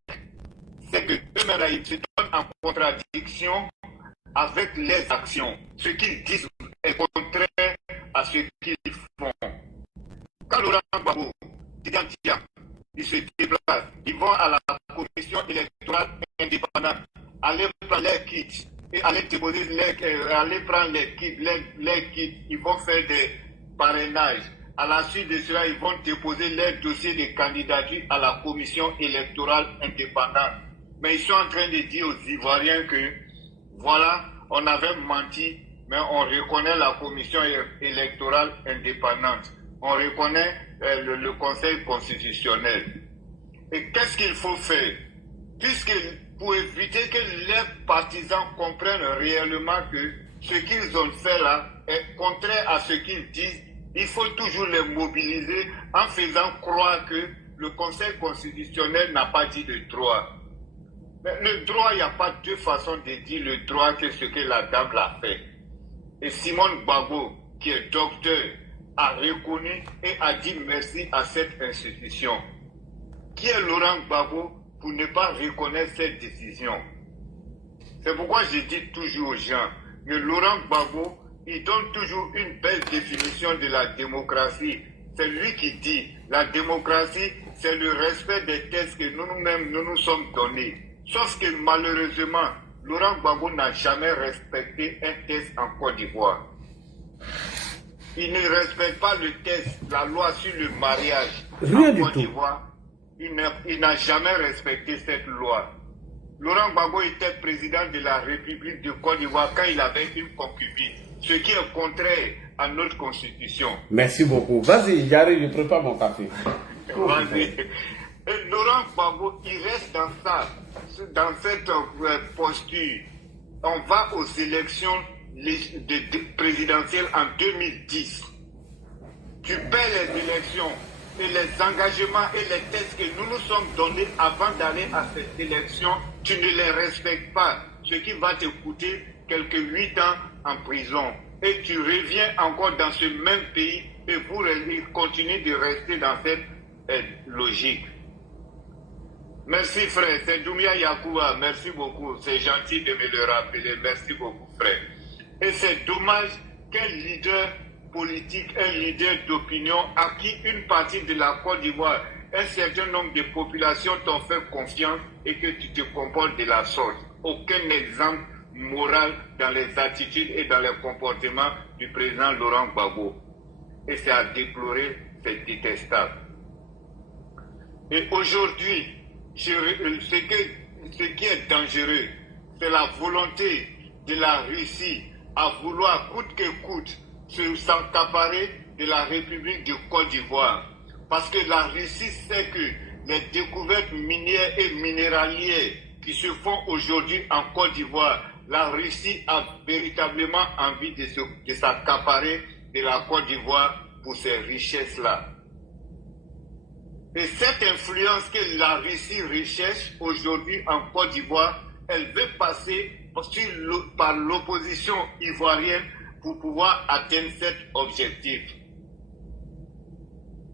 C'est que eux-mêmes, ils se donnent en contradiction avec les actions. Ce qu'ils disent est contraire à ce qu'ils font. Quand Laurent Gbagbo, ils se déplacent, ils vont à la commission électorale indépendante, aller prendre les kits et aller déposer aller prendre les kits, ils vont faire des parrainages. À la suite de cela, ils vont déposer leur dossier de candidature à la commission électorale indépendante. Mais ils sont en train de dire aux Ivoiriens que voilà, on avait menti, mais on reconnaît la commission électorale indépendante. On reconnaît le Conseil constitutionnel. Et qu'est-ce qu'il faut faire? Puisque pour éviter que les partisans comprennent réellement que ce qu'ils ont fait là est contraire à ce qu'ils disent, il faut toujours les mobiliser en faisant croire que le Conseil constitutionnel n'a pas dit le droit. Mais le droit, il n'y a pas deux façons de dire le droit que ce que la dame l'a fait. Et Simone Gbagbo, qui est docteur, a reconnu et a dit merci à cette institution. Qui est Laurent Gbagbo pour ne pas reconnaître cette décision? C'est pourquoi je dis toujours aux gens que Laurent Gbagbo, il donne toujours une belle définition de la démocratie. C'est lui qui dit la démocratie, c'est le respect des textes que nous-mêmes nous sommes donnés. Sauf que malheureusement, Laurent Gbagbo n'a jamais respecté un texte en Côte d'Ivoire. Il ne respecte pas le texte, la loi sur le mariage en Côte d'Ivoire. Il n'a jamais respecté cette loi. Laurent Gbagbo était président de la République de Côte d'Ivoire quand il avait une concubine, ce qui est contraire à notre constitution. Merci beaucoup. Vas-y, j'arrive, je prépare mon café. Vas-y. Et Laurent Gbagbo, il reste dans cette posture. On va aux élections présidentielles en 2010. Tu perds les élections et les engagements et les tests que nous nous sommes donnés avant d'aller à cette élection, tu ne les respectes pas, ce qui va te coûter quelques 8 ans en prison. Et tu reviens encore dans ce même pays et vous continuez de rester dans cette logique. Merci frère, c'est Doumia Yakouba, merci beaucoup, c'est gentil de me le rappeler, merci beaucoup frère. Et c'est dommage qu'un leader politique, un leader d'opinion à qui une partie de la Côte d'Ivoire, un certain nombre de populations t'ont fait confiance et que tu te comportes de la sorte. Aucun exemple moral dans les attitudes et dans les comportements du président Laurent Gbagbo. Et c'est à déplorer, c'est détestable. Et aujourd'hui, ce qui est dangereux, c'est la volonté de la Russie à vouloir coûte que coûte s'accaparer de la République de Côte d'Ivoire. Parce que la Russie sait que les découvertes minières et minéralières qui se font aujourd'hui en Côte d'Ivoire, la Russie a véritablement envie de s'accaparer de la Côte d'Ivoire pour ces richesses-là. Et cette influence que la Russie recherche aujourd'hui en Côte d'Ivoire, elle veut passer par l'opposition ivoirienne pour pouvoir atteindre cet objectif.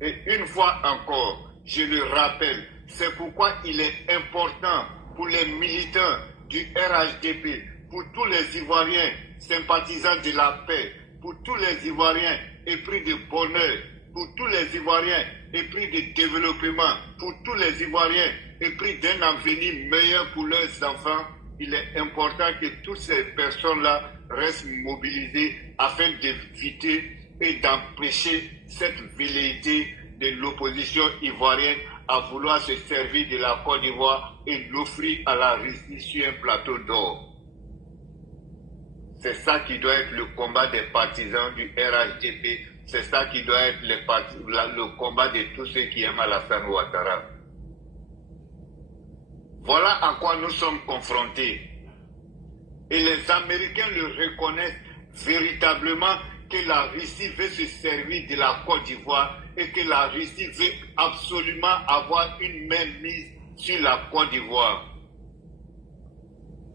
Et une fois encore, je le rappelle, c'est pourquoi il est important pour les militants du RHDP, pour tous les Ivoiriens sympathisants de la paix, pour pour tous les Ivoiriens, épris de bonheur, pour tous les Ivoiriens, épris de développement, pour tous les Ivoiriens, épris d'un avenir meilleur pour leurs enfants, il est important que toutes ces personnes-là restent mobilisées afin d'éviter et d'empêcher cette velléité de l'opposition ivoirienne à vouloir se servir de la Côte d'Ivoire et l'offrir à la Russie sur un plateau d'or. C'est ça qui doit être le combat des partisans du RHDP, c'est ça qui doit être le combat de tous ceux qui aiment Alassane Ouattara. Voilà à quoi nous sommes confrontés. Et les Américains le reconnaissent véritablement que la Russie veut se servir de la Côte d'Ivoire et que la Russie veut absolument avoir une main mise sur la Côte d'Ivoire.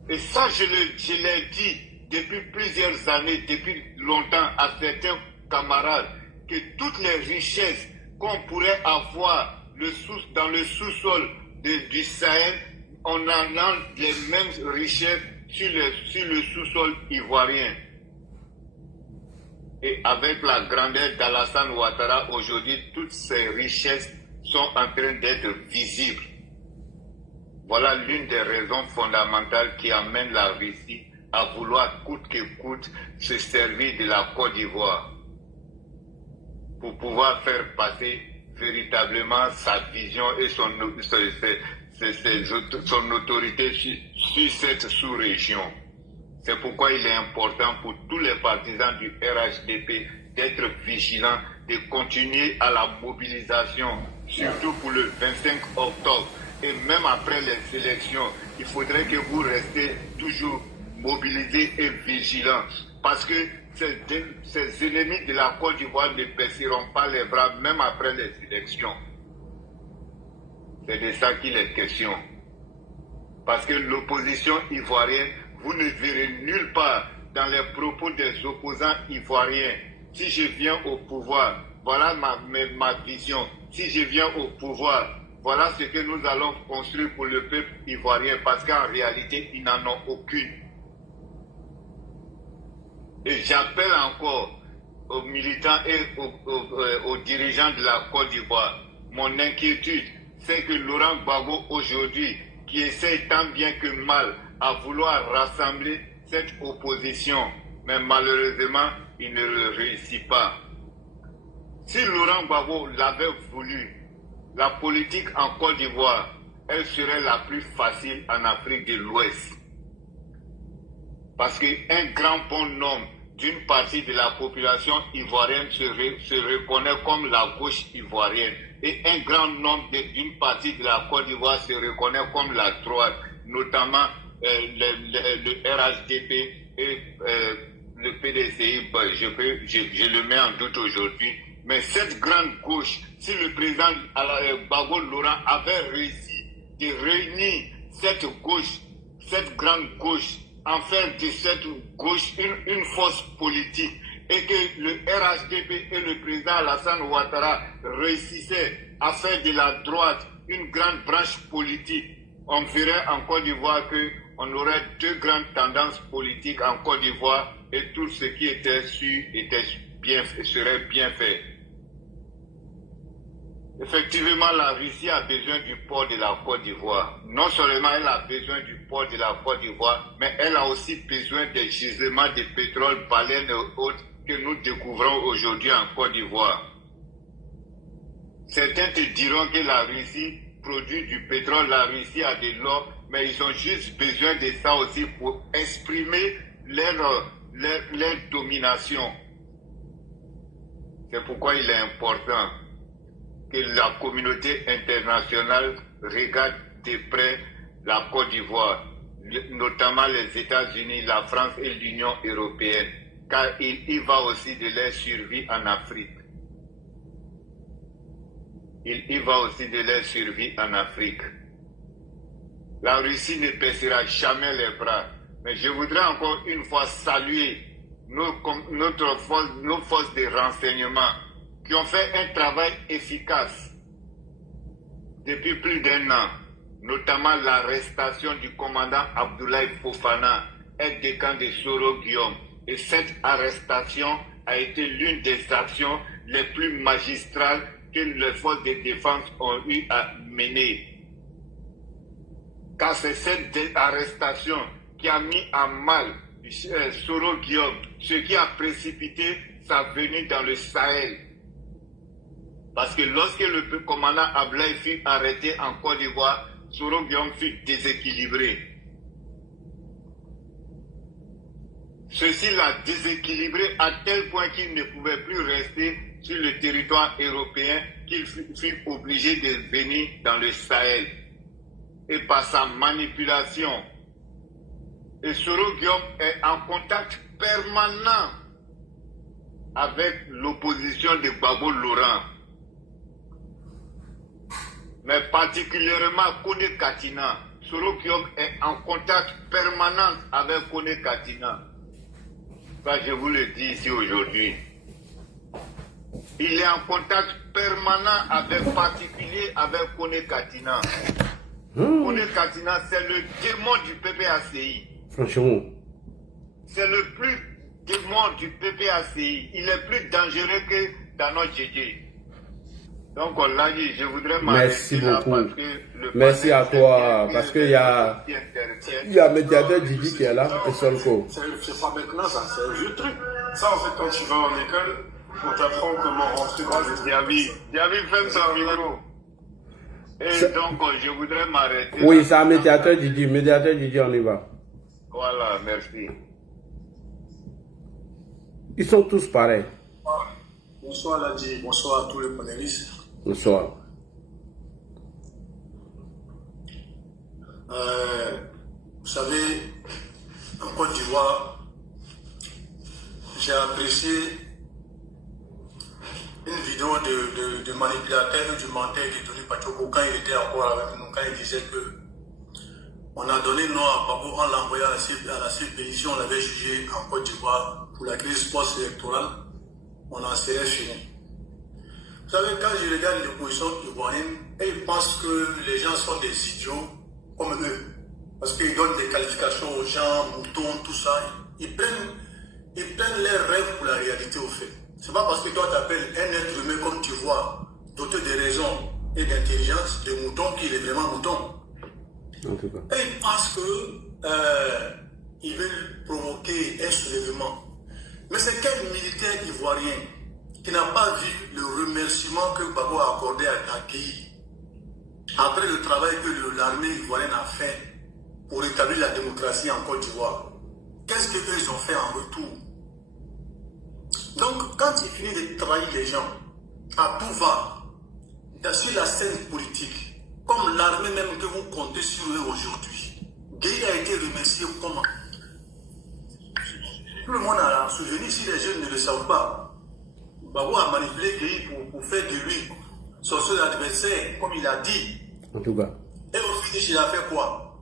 Et ça, je l'ai dit depuis plusieurs années, depuis longtemps à certains camarades, que toutes les richesses qu'on pourrait avoir dans le sous-sol du Sahel, on en a les mêmes richesses sur le sous-sol ivoirien. Et avec la grandeur d'Alassane Ouattara, aujourd'hui, toutes ces richesses sont en train d'être visibles. Voilà l'une des raisons fondamentales qui amène la Russie à vouloir coûte que coûte se servir de la Côte d'Ivoire pour pouvoir faire passer véritablement sa vision et son autorité sur cette sous-région. C'est pourquoi il est important pour tous les partisans du RHDP d'être vigilants, de continuer à la mobilisation, surtout pour le 25 octobre. Et même après les élections, il faudrait que vous restez toujours mobilisés et vigilants. Parce que ces ennemis de la Côte d'Ivoire ne baisseront pas les bras même après les élections. C'est de ça qu'il est question. Parce que l'opposition ivoirienne, vous ne verrez nulle part dans les propos des opposants ivoiriens. Si je viens au pouvoir, voilà ma vision. Si je viens au pouvoir, voilà ce que nous allons construire pour le peuple ivoirien. Parce qu'en réalité, ils n'en ont aucune. Et j'appelle encore aux militants et aux dirigeants de la Côte d'Ivoire. Mon inquiétude, c'est que Laurent Gbagbo aujourd'hui, qui essaie tant bien que mal à vouloir rassembler cette opposition, mais malheureusement, il ne le réussit pas. Si Laurent Gbagbo l'avait voulu, la politique en Côte d'Ivoire, elle serait la plus facile en Afrique de l'Ouest. Parce qu'un grand bon nombre d'une partie de la population ivoirienne se reconnaît comme la gauche ivoirienne. Et un grand nombre d'une partie de la Côte d'Ivoire se reconnaît comme la droite, notamment le RHDP et le PDCI. Je le mets en doute aujourd'hui. Mais cette grande gauche, si le président Gbagbo Laurent avait réussi de réunir cette gauche, cette grande gauche, en faire de cette gauche une force politique, et que le RHDP et le président Alassane Ouattara réussissaient à faire de la droite une grande branche politique, on verrait en Côte d'Ivoire qu'on aurait deux grandes tendances politiques en Côte d'Ivoire et tout ce qui était su serait bien fait. Effectivement, la Russie a besoin du port de la Côte d'Ivoire. Non seulement elle a besoin du port de la Côte d'Ivoire, mais elle a aussi besoin des gisements de pétrole, baleines et autres que nous découvrons aujourd'hui en Côte d'Ivoire. Certains te diront que la Russie produit du pétrole, la Russie a de l'or, mais ils ont juste besoin de ça aussi pour exprimer leur domination. C'est pourquoi il est important que la communauté internationale regarde de près la Côte d'Ivoire, notamment les États-Unis, la France et l'Union européenne, car il y va aussi de leur survie en Afrique. Il y va aussi de leur survie en Afrique. La Russie ne baissera jamais les bras, mais je voudrais encore une fois saluer nos forces de renseignement qui ont fait un travail efficace depuis plus d'1 an, notamment l'arrestation du commandant Abdoulaye Fofana, aide-de-camp de Soro Guillaume. Et cette arrestation a été l'une des actions les plus magistrales que les forces de défense ont eu à mener. Car c'est cette arrestation qui a mis à mal Soro Guillaume, ce qui a précipité sa venue dans le Sahel. Parce que lorsque le commandant Ablaye fut arrêté en Côte d'Ivoire, Soro Guillaume fut déséquilibré. Ceci l'a déséquilibré à tel point qu'il ne pouvait plus rester sur le territoire européen, qu'il fut obligé de venir dans le Sahel. Et par sa manipulation, et Soro Guillaume est en contact permanent avec l'opposition de Gbagbo Laurent. Mais particulièrement Kone Katina. Soro Guillaume est en contact permanent avec Kone Katina. Ça, je vous le dis ici aujourd'hui. Il est en contact permanent particulier avec Kone Katina. Kone Katina, c'est le démon du PPACI. Franchement. C'est le plus démon du PPACI. Il est plus dangereux que Dano Djedje. Donc, on l'a dit, je voudrais merci beaucoup. Merci à toi, parce qu'il y a médiateur Didi qui est là, et Solko. C'est pas maintenant, ça, c'est un vieux truc. Ça, en fait, quand tu vas en école, on t'apprend comment rentrer dans le Diaby fait son micro. Et donc, je voudrais m'arrêter. Oui, c'est un médiateur Didi, on y va. Voilà, merci. Ils sont tous pareils. Bonsoir Ladi, bonsoir à tous les panélistes. Bonsoir. Vous savez, en Côte d'Ivoire, j'ai apprécié une vidéo de manipulateur du menteur de Tony Pachoko quand il était encore avec nous, quand il disait que on a donné nom à Gbagbo en l'envoyant à la CPI, on l'avait jugé en Côte d'Ivoire pour la crise post-électorale, on en serait fini. Vous savez, quand je regarde l'opposition ivoirienne, ils pensent que les gens sont des idiots comme eux. Parce qu'ils donnent des qualifications aux gens, moutons, tout ça. Ils prennent leurs rêves pour la réalité au fait. C'est pas parce que toi t'appelles un être humain comme tu vois, doté de raison et d'intelligence, de mouton qu'il est vraiment mouton. En tout cas. Et ils pensent qu'ils veulent provoquer un soulèvement. Mais c'est quel militaire ivoirien qui n'a pas vu le remerciement que Gbagbo a accordé à Guy après le travail que l'armée ivoirienne a fait pour établir la démocratie en Côte d'Ivoire? Qu'est-ce qu'ils ont fait en retour? Donc, quand il finit de trahir les gens, à tout va, sur la scène politique, comme l'armée même que vous comptez sur eux aujourd'hui, Guy a été remercié comment? Tout le monde a un souvenir, si les jeunes ne le savent pas. Gbagbo a manipulé Guy pour faire de lui son seul adversaire, comme il a dit. En tout cas. Et au finish, il a fait quoi?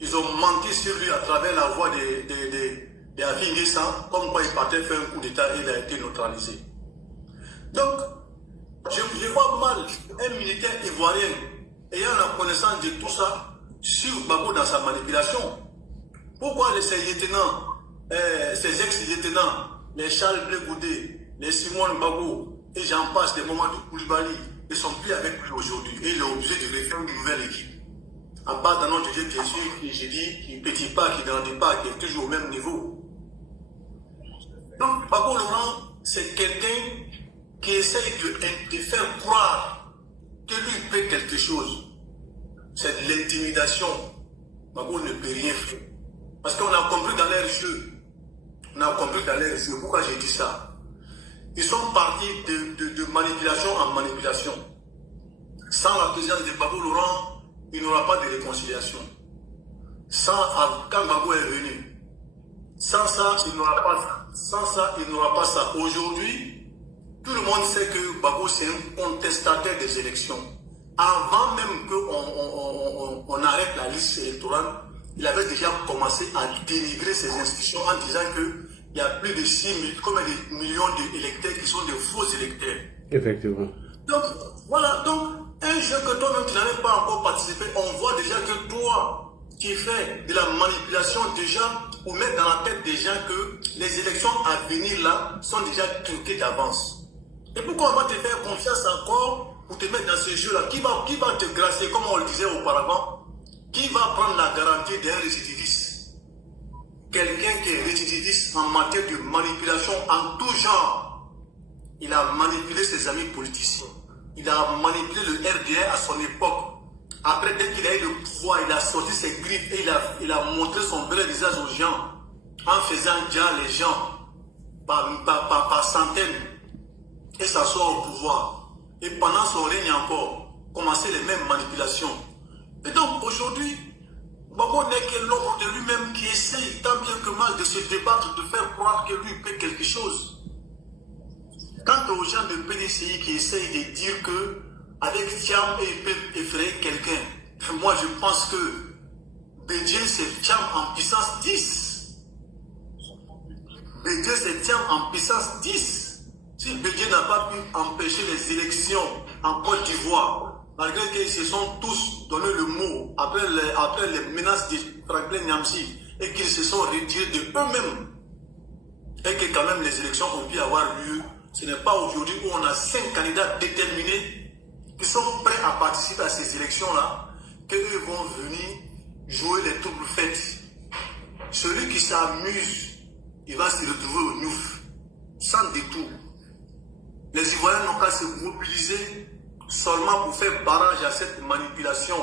Ils ont menti sur lui à travers la voix de Afingé San, comme quoi il partait faire un coup d'état et il a été neutralisé. Donc, je vois mal un militaire ivoirien ayant la connaissance de tout ça sur Gbagbo dans sa manipulation. Pourquoi ces lieutenants, ces ex-lieutenants, les Charles Blé Goudé, les Simon Gbagbo et j'en passe, les Mamadou Koulibaly, ils sont plus avec lui aujourd'hui et il est obligé de refaire une nouvelle équipe. À part d'un autre qui est sûr, qui j'ai dit, qui ne petit pas, qui ne grandit pas, qui est toujours au même niveau. Donc, Gbagbo Laurent, c'est quelqu'un qui essaye de faire croire que lui peut quelque chose. C'est de l'intimidation. Gbagbo ne peut rien faire. Parce qu'on a compris dans leur jeu. On a compris dans leur jeu. Pourquoi j'ai dit ça? Ils sont partis de manipulation en manipulation. Sans la présence de Gbagbo Laurent, il n'y aura pas de réconciliation. Quand Gbagbo est venu, sans ça, il n'y aura pas ça. Sans ça, il n'y aura pas ça. Aujourd'hui, tout le monde sait que Gbagbo, c'est un contestataire des élections. Avant même qu'on arrête la liste électorale, il avait déjà commencé à dénigrer ces institutions en disant qu'il y a plus de 6 millions d'électeurs qui sont des faux électeurs. Effectivement. Donc, voilà. Donc, un jeu que toi-même, tu n'avais pas encore participé, on voit déjà que toi, qui fais de la manipulation déjà pour mettre dans la tête des gens que les élections à venir là sont déjà truquées d'avance. Et pourquoi on va te faire confiance encore pour te mettre dans ce jeu-là? Qui va te gracier, comme on le disait auparavant? Qui va prendre la garantie d'un récidiviste? Quelqu'un qui est récidiviste en matière de manipulation en tout genre. Il a manipulé ses amis politiciens. Il a manipulé le RDR à son époque. Après, dès qu'il a eu le pouvoir, il a sorti ses griffes et il a montré son vrai visage aux gens en faisant déjà les gens par centaines. Et ça sort au pouvoir. Et pendant son règne encore, commencer les mêmes manipulations. Et donc aujourd'hui, Gbagbo n'est que l'ombre de lui-même qui essaye tant bien que mal de se débattre, de faire croire que lui peut quelque chose. Quant aux gens de PDCI qui essayent de dire que avec Thiam, ils peuvent effrayer quelqu'un, moi je pense que Bédié c'est Thiam en puissance 10. Bédié c'est Thiam en puissance 10. Si Bédié n'a pas pu empêcher les élections en Côte d'Ivoire, malgré qu'ils se sont tous donné le mot après les menaces de Franklin Nyamsi et qu'ils se sont retirés de eux-mêmes, et que quand même les élections ont pu avoir lieu, ce n'est pas aujourd'hui où on a 5 candidats déterminés qui sont prêts à participer à ces élections-là, qu'eux vont venir jouer les troubles fêtes. Celui qui s'amuse, il va se retrouver au Nouf, sans détour. Les Ivoiriens n'ont qu'à se mobiliser seulement pour faire barrage à cette manipulation.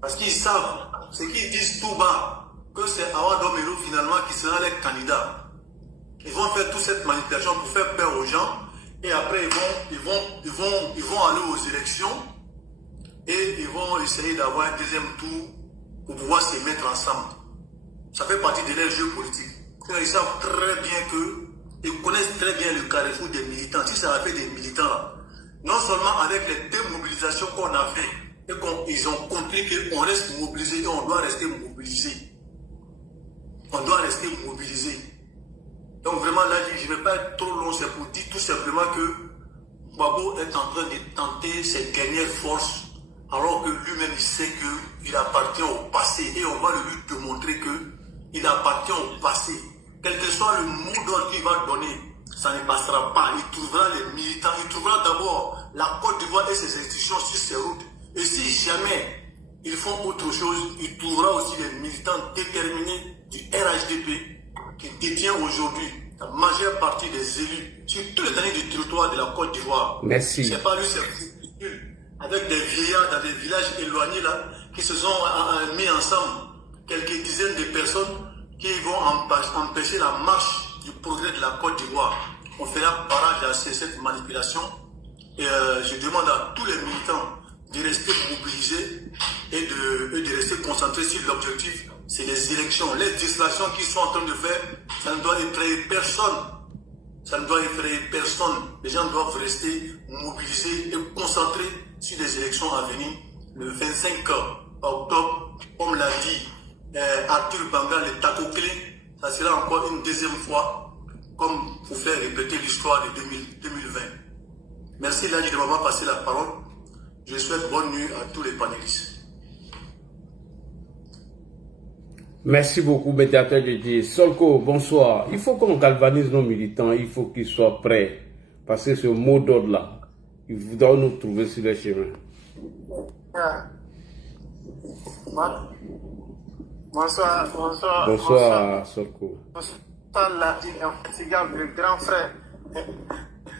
Parce qu'ils savent, ce qu'ils disent tout bas, que c'est Awa Domero finalement qui sera les candidats. Ils vont faire toute cette manipulation pour faire peur aux gens. Et après, ils vont aller aux élections. Et ils vont essayer d'avoir un deuxième tour pour pouvoir se mettre ensemble. Ça fait partie de leur jeu politique. Ils savent très bien que ils connaissent très bien le carrefour des militants. Si ça a fait des militants, non seulement avec les démobilisations qu'on a fait, et qu'ils ont compris qu'on reste mobilisé et on doit rester mobilisé. On doit rester mobilisé. Donc vraiment là, je ne vais pas être trop long, c'est pour dire tout simplement que Gbagbo est en train de tenter ses dernières forces, alors que lui-même il sait qu'il appartient au passé et on va lui démontrer qu'il appartient au passé. Quel que soit le mot d'ordre qu'il va donner, ça ne passera pas. Il trouvera les militants, il trouvera d'abord la Côte d'Ivoire et ses institutions sur ses routes. Et si jamais ils font autre chose, il trouvera aussi les militants déterminés du RHDP qui détient aujourd'hui la majeure partie des élus sur tous les derniers du territoire de la Côte d'Ivoire. Merci. C'est pas lui, c'est avec des vieillards dans des villages éloignés là, qui se sont mis ensemble, quelques dizaines de personnes qui vont empêcher la marche du progrès de la Côte d'Ivoire. On fera barrage à cette manipulation et je demande à tous les militants de rester mobilisés et de rester concentrés sur l'objectif, c'est les élections. Les distractions qu'ils sont en train de faire, ça ne doit effrayer personne. Ça ne doit effrayer personne. Les gens doivent rester mobilisés et concentrés sur les élections à venir le 25 octobre, comme l'a dit Arthur Banga, le taco clé. Ça sera encore une deuxième fois, comme pour faire répéter l'histoire de 2020. Merci Ladi de m'avoir passé la parole. Je souhaite bonne nuit à tous les panélistes. Merci beaucoup, médiateur Didier. Solko, bonsoir. Il faut qu'on galvanise nos militants, il faut qu'ils soient prêts. Parce que ce mot d'ordre-là, il doit nous trouver sur le chemin. Bonsoir, bonsoir. Bonsoir, Solko. Bonsoir, Ladi, infatigable, le grand frère.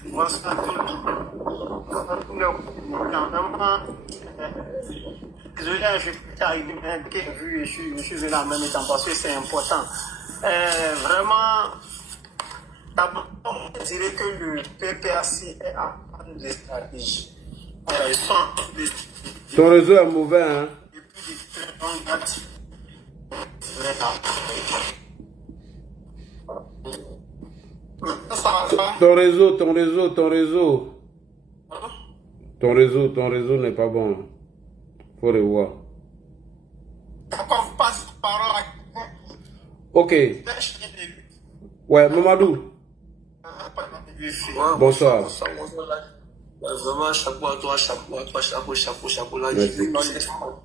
Bonsoir tout le monde. Désolé, je suis arrivé et je suis venu en même temps parce que c'est important. Vraiment, d'abord, je dirais que le PPAC est en train de stratégie. Ils sont en train de... Ton réseau est mauvais, hein? Depuis de très longues dates. Ton réseau n'est pas bon. Faut revoir. Ok. Ouais, Mamadou. Bonsoir. Vraiment, chapeau à toi, chapeau. Là, merci.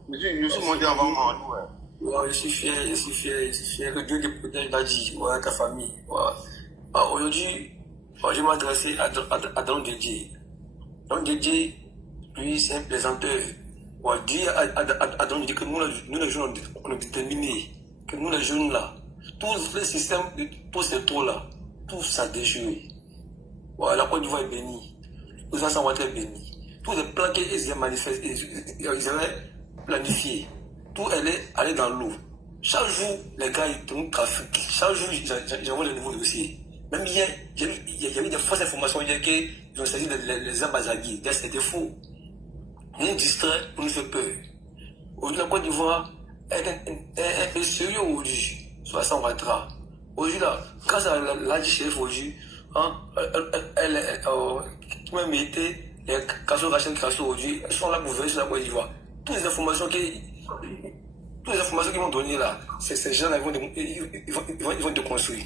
Je suis monté avant Mamadou. Ouais, je suis fier que Dieu te protège Dadji, ouais, ta famille. Ouais. Aujourd'hui, je vais m'adresser à Don Dédié. Don Dédié, lui, c'est un plaisanteur. Ouais, dis à Don Dédié que nous les jeunes, on est déterminés. Que nous les jeunes là, tous les systèmes, tous ces trous là, tout ça déchiré. Ouais, la Côte d'Ivoire est bénie. Les anciens vont être bénis. Tous les plans qu'ils avaient manifestés, ils avaient planifié. Tout allait dans l'eau. Chaque jour, les gars, ils tournent trafic. Chaque jour, j'envoie le nouveau dossier. Même hier, il y a eu des fausses informations hier qu'ils ont saisi les ambassadeurs. C'était faux. On nous distrait, on nous fait peur. Aujourd'hui, la Côte d'Ivoire est un peu sérieux aujourd'hui. Sur la Ouattara. Aujourd'hui, là, grâce à la chef aujourd'hui, elle tout même été, les Kasso Rachel Kasso aujourd'hui, elles sont là pour veiller sur la Côte d'Ivoire. Toutes les informations qu'ils m'ont données là, ces gens-là, ils vont te construire.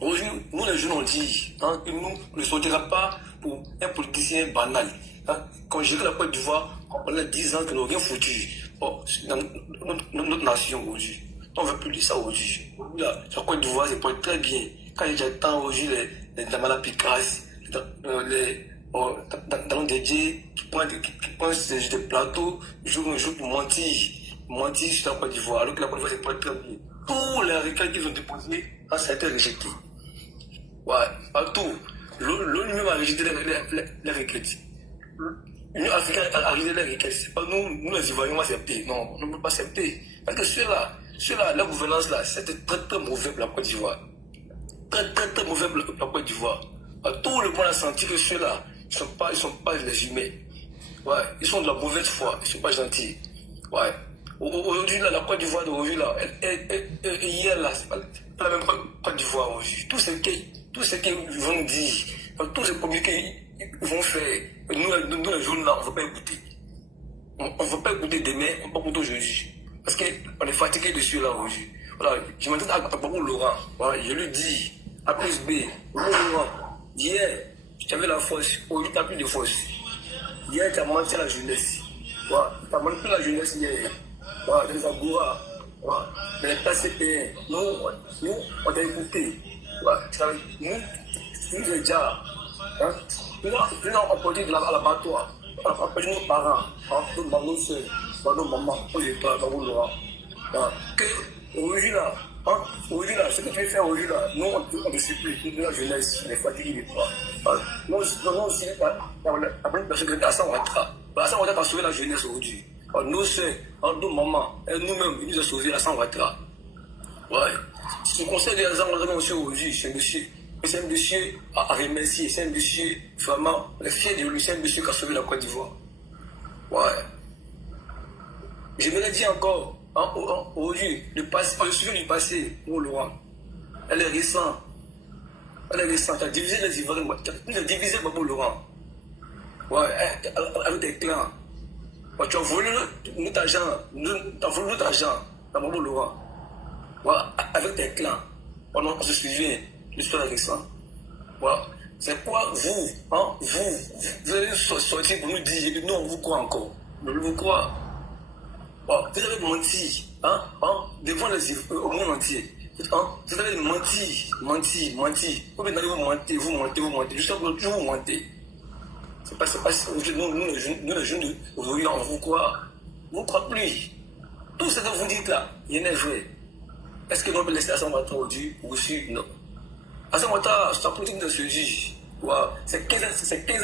Aujourd'hui, nous les jeunes, on dit que nous ne sortira pas pour un politicien banal. Quand j'ai la Côte d'Ivoire, on a 10 ans que nous n'avons rien foutu dans notre nation aujourd'hui. On ne veut plus de ça aujourd'hui. La Côte d'Ivoire, c'est pour très bien. Quand il y a tant aujourd'hui, les Damala Picasse, dans des dieux qui prennent des plateaux, jour pour mentir sur la Côte d'Ivoire, alors que la Côte d'Ivoire, c'est pas très bien. Tous les requêtes qu'ils ont déposées, ça a été rejeté. Ouais, partout. L'ONU même a rejeté les requêtes. L'Union africaine a rejeté les requêtes. C'est pas nous les Ivoiriens, on va accepter. Non, on ne peut pas accepter. Parce que ceux-là, la gouvernance là, c'était très très mauvais pour la Côte d'Ivoire. Très mauvais pour la Côte d'Ivoire. Tout le monde a senti que ceux-là, ils sont pas les humains. Ouais, ils sont de la mauvaise foi, ils sont pas gentils. Ouais. Aujourd'hui, là, la Côte d'Ivoire d'aujourd'hui, là, hier, là, c'est pas la même Côte d'Ivoire aujourd'hui. Tout ce qu'ils vont dire, tous ces communiqués qu'ils vont faire, nous les jeunes là, on ne veut pas écouter. On ne veut pas écouter demain, on ne veut pas écouter aujourd'hui. Parce qu'on est fatigué de ceux-là aujourd'hui. Voilà, je m'entends à Babou Laurent, voilà, je lui dis, A plus B, Laurent, hier, tu avais la force, aujourd'hui tu n'as plus de force. Hier, tu as menti à la jeunesse. Voilà, tu as menti à la jeunesse hier. Voilà, dans les Agoura, voilà, dans les PCPN, nous, on t'a écouté. Voilà, nous déjà, nous, on peut dire à l'abattoir, on a perdu nos parents, nos soeurs, nos mamans, Babou Laurent. Aujourd'hui là, ce que tu veux faire aujourd'hui là, nous on te supplie, nous la jeunesse, les fatigués, nous aussi, la bonne personne que Hassan Ouattara, Hassan Ouattara a sauvé la jeunesse aujourd'hui. Nos soeurs, nos mamans, et nous-mêmes, ils nous ont sauvé Hassan Ouattara. Ouais. Ce conseil de Hassan Ouattara aussi aujourd'hui, c'est un monsieur à remercier, c'est un monsieur vraiment, on est fiers de lui, c'est un monsieur qui a sauvé la Côte d'Ivoire. Ouais. Je me l'ai dit encore. Aujourd'hui, le sujet du passé, pour Laurent, elle est récente. Tu as divisé les Ivoiriens, tu as divisé Babou Laurent. Ouais, avec tes clans. Ouais, tu as volé notre argent, dans Babou Laurent. Ouais, avec tes clans. On se souvient, l'histoire est récente. Ouais. C'est quoi, vous allez sortir pour nous dire que nous, on vous croit encore. Nous vous croit. Oh, vous avez menti devant au monde entier. Vous avez menti. Vous mentez, vous mentez. Jusqu'à aujourd'hui, vous mentez. C'est pas nous les jeunes aujourd'hui, on vous croit. Vous ne croyez plus. Tout ce que vous dites là, il n'est vrai. Est-ce que l'on peut laisser Hassan Ouattara aujourd'hui ou aussi non? Hassan Ouattara, c'est la politique de ce juge. C'est 15 ans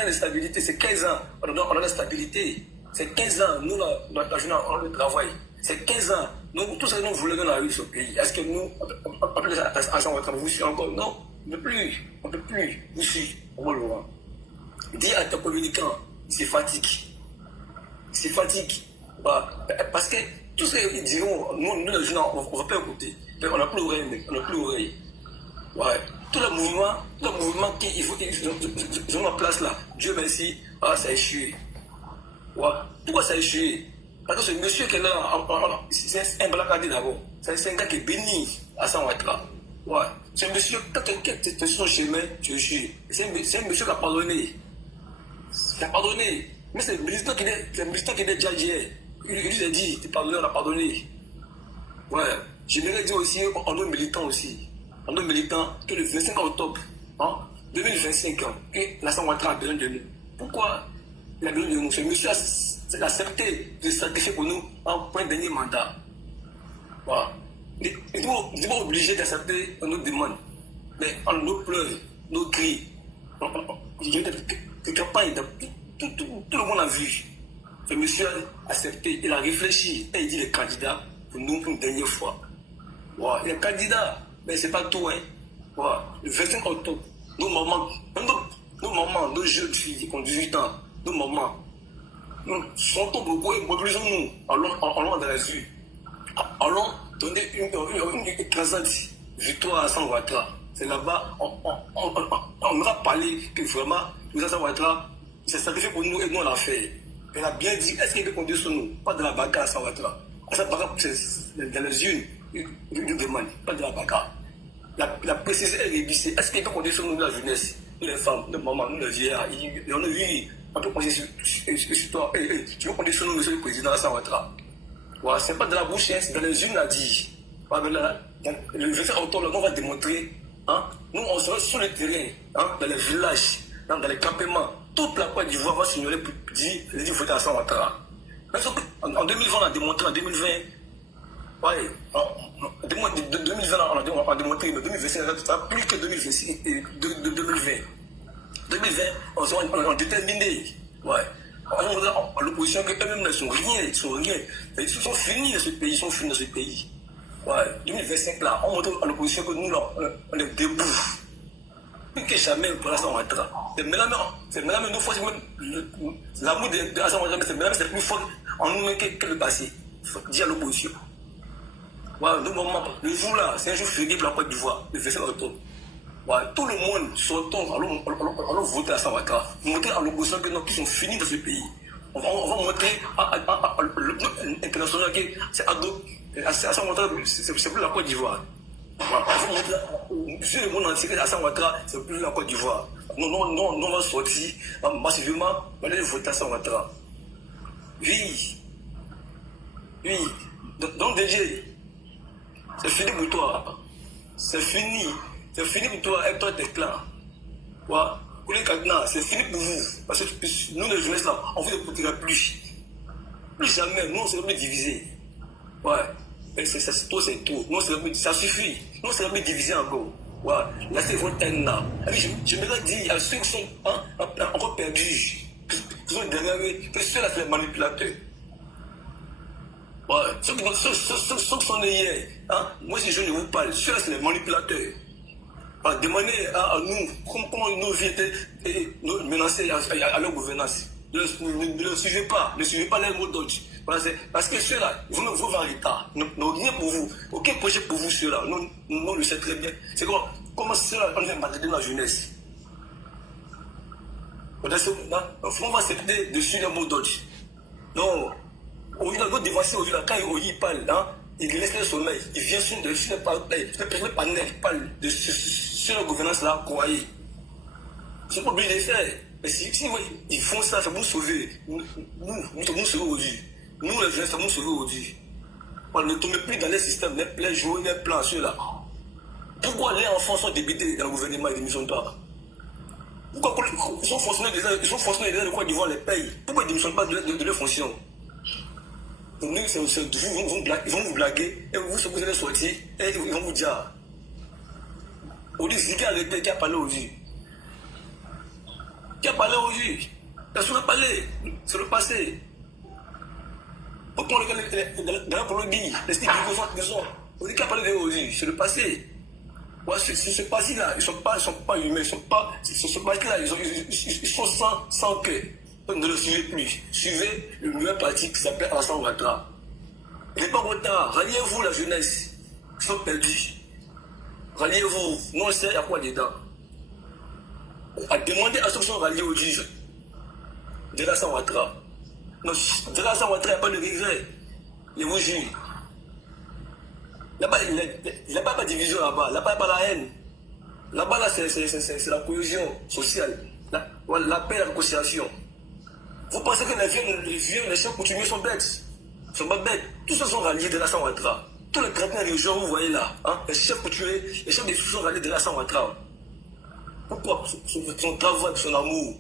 de stabilité, c'est 15 ans. On a la stabilité. C'est 15 ans, nous, la jeunesse, on le travail. C'est 15 ans, nous, tout ce que nous voulons dans la rue de ce pays. Est-ce que nous, on peut laisser Hassan Ouattara vous suivre encore? Non, on ne peut plus vous suivre. On va le voir. Dis à ton communicant, c'est fatigue. Parce que tout ce qu'ils diront, nous les jeunes, on ne va pas écouter. On n'a plus l'oreille, Ouais. Tout le mouvement qu'ils ont en place là, Dieu merci, ça a échoué. Ouais. Pourquoi ça a échoué? Parce que ce monsieur qui est là, c'est un blacadé d'abord. C'est un gars qui est béni à Hassan Ouattara. Ouais. C'est un monsieur, quand tu es sur son chemin, tu échoues. C'est un monsieur qui a pardonné. Mais c'est le militant qui est déjà hier. Il lui a dit, tu pardonné, on a pardonné. Ouais, j'aimerais dire aussi, en nos militants aussi, en nos militants, que le 25 octobre 2025, que l'Assane Ouattara a besoin de nous. Pourquoi il a besoin de nous? Ce monsieur a accepté de sacrifier pour nous pour un dernier mandat. Voilà. Nous sommes pas obligés d'accepter nos demandes. Mais en nos pleurs, nos cris, des campagnes, tout le monde a vu. Ce monsieur a accepté, il a réfléchi et il dit les candidats pour nous une dernière fois. Voilà. Les candidats, mais c'est pas tout. Hein. Voilà. Le 25 octobre, nos mamans, nos jeunes filles qui ont 18 ans, nos mamans, nous sentons beaucoup et mobilisons-nous, allons dans les rues. Allons donner une écrasante victoire à Alassane Ouattara. C'est là-bas, on aura parlé que vraiment, Alassane Ouattara s'est sacrifié pour nous et nous on l'a fait. Elle a bien dit, est-ce qu'il peut compter sur nous? Pas de la bagarre à Alassane Ouattara. Alassane Ouattara, c'est dans les unes, une demande, pas de la bagarre. La précision est révisée. Est-ce qu'il peut compter sur nous, la jeunesse, nous les femmes, nos mamans, nous les vieillards? On a vu, on peut compter sur toi. Tu veux compter sur nous, monsieur le président Alassane Ouattara? Voilà, c'est pas de la bouche, hein, c'est dans les unes, a dit. Voilà, le 25 octobre, on va démontrer. Hein, nous, on sera sur le terrain, hein, dans les villages, dans les campements. Toute la Côte d'Ivoire va signaler pour dire qu'il faut Alassane Ouattara. En 2020, on a démontré, en 2020, ouais, en 2020, on a démontré, mais 2025, ça va plus que 2020. 2020, on sera déterminé. Ouais. L'opposition qu'eux-mêmes ne sont rien, ils sont finis dans ce pays, Ouais, 2025 là, on montre à l'opposition que nous là, on est debout. Plus que jamais pour Alassane Ouattara. C'est maintenant nous forces, l'amour de Alassane Ouattara, c'est plus fort en nous que le passé. Il faut dire à l'opposition. Ouais, le jour là, c'est un jour férié pour la Côte d'Ivoire, le 25 octobre. Ouais, tout le monde sortons, allons voter à Alassane Ouattara. Montrer à l'opposition que nous qui sont finis dans ce pays. On va montrer à l'international que c'est Ado, Alassane Ouattara, c'est plus la Côte d'Ivoire. Voilà, on va montrer sur le monde entier que Alassane Ouattara, c'est plus la Côte d'Ivoire. Nous, on va sortir massivement, on va aller voter à Alassane Ouattara. Oui. Donc DJ, c'est fini pour toi. C'est fini pour toi et toi t'es clair. Voilà. Pour les cadenas, c'est fini pour vous. Parce que nous, les jeunesses là, on vous écoutera plus. Plus jamais, nous on s'est plus divisés. Ouais. Mais c'est tout. Nous, ça suffit. Nous, on s'est plus divisés encore. Ouais. Là, c'est votre thème là. Je me dis à ceux qui sont encore perdus, qui sont derrière eux, que ceux-là, c'est les manipulateurs. Ouais. Ceux qui sont hier, moi, si je ne vous parle, ceux-là, c'est les manipulateurs. Demandez à nous comment nos vies étaient menacées à leur gouvernance. Ne le suivez pas les mots d'ordre. Parce que ceux-là, ils vont vous en retard. N'ont rien pour vous. Aucun projet pour vous, ceux-là. Nous le savons très bien. C'est comment ceux-là, on vient maltraiter la jeunesse. On va accepter de suivre les mots d'ordre. Non. Au lieu de dévancer, quand il parle, il laisse le sommeil. Il vient sur le panel, il parle sur la gouvernance là, croyez. C'est pas obligé de le faire. Mais si ils font ça, ça va nous sauver. Nous sommes sauvés aujourd'hui. Nous, les jeunes, ça va nous sauver aujourd'hui. On ne tombe plus dans les systèmes, les joueurs, les plans, ceux-là. Pourquoi les enfants sont débités dans le gouvernement et ils ne sont pas? Pourquoi ils sont fonctionnaires de Côte d'Ivoire, les pays? Pourquoi ils ne démissionnent pas de leurs fonctions? Donc nous, ils vont vous blaguer, et vous allez sortir, et ils vont vous dire. Aujourd'hui, qui a parlé aujourd'hui? Qui a parlé aujourd'hui? Personne n'a parlé, c'est le passé. Pourquoi on regarde dans la Colombie, les styles du sont aujourd'hui, qui a parlé d'aujourd'hui? C'est le passé. Ouais, ce passé-là, ils ne sont pas humains, ce passé-là, ils sont sans cœur. Ne le suivez plus. Suivez le nouvel parti qui s'appelle Alassane Ouattara. Il n'est pas trop tard. Ralliez-vous la jeunesse. Ils sont perdus. Ralliez-vous. Nous on sait il y a quoi dedans. À demander à ceux qui sont ralliés au juge de Alassane Ouattara. Non, de Alassane Ouattara, il n'y a pas de regret. Je vous jure. Là-bas, il n'y a pas de division là-bas. Là-bas, il n'y a pas la haine. Là-bas, là, c'est la cohésion sociale. La paix et la réconciliation. Vous pensez que les vieux, les chiens coutumiers sont bêtes? Ils ne sont pas bêtes. Tous ceux sont ralliés de Alassane Ouattara. tous les grands régions, vous voyez là, hein, les chefs coutumiers, les chefs des sous sont allés de Alassane Ouattara. Pourquoi? Son travail, son amour,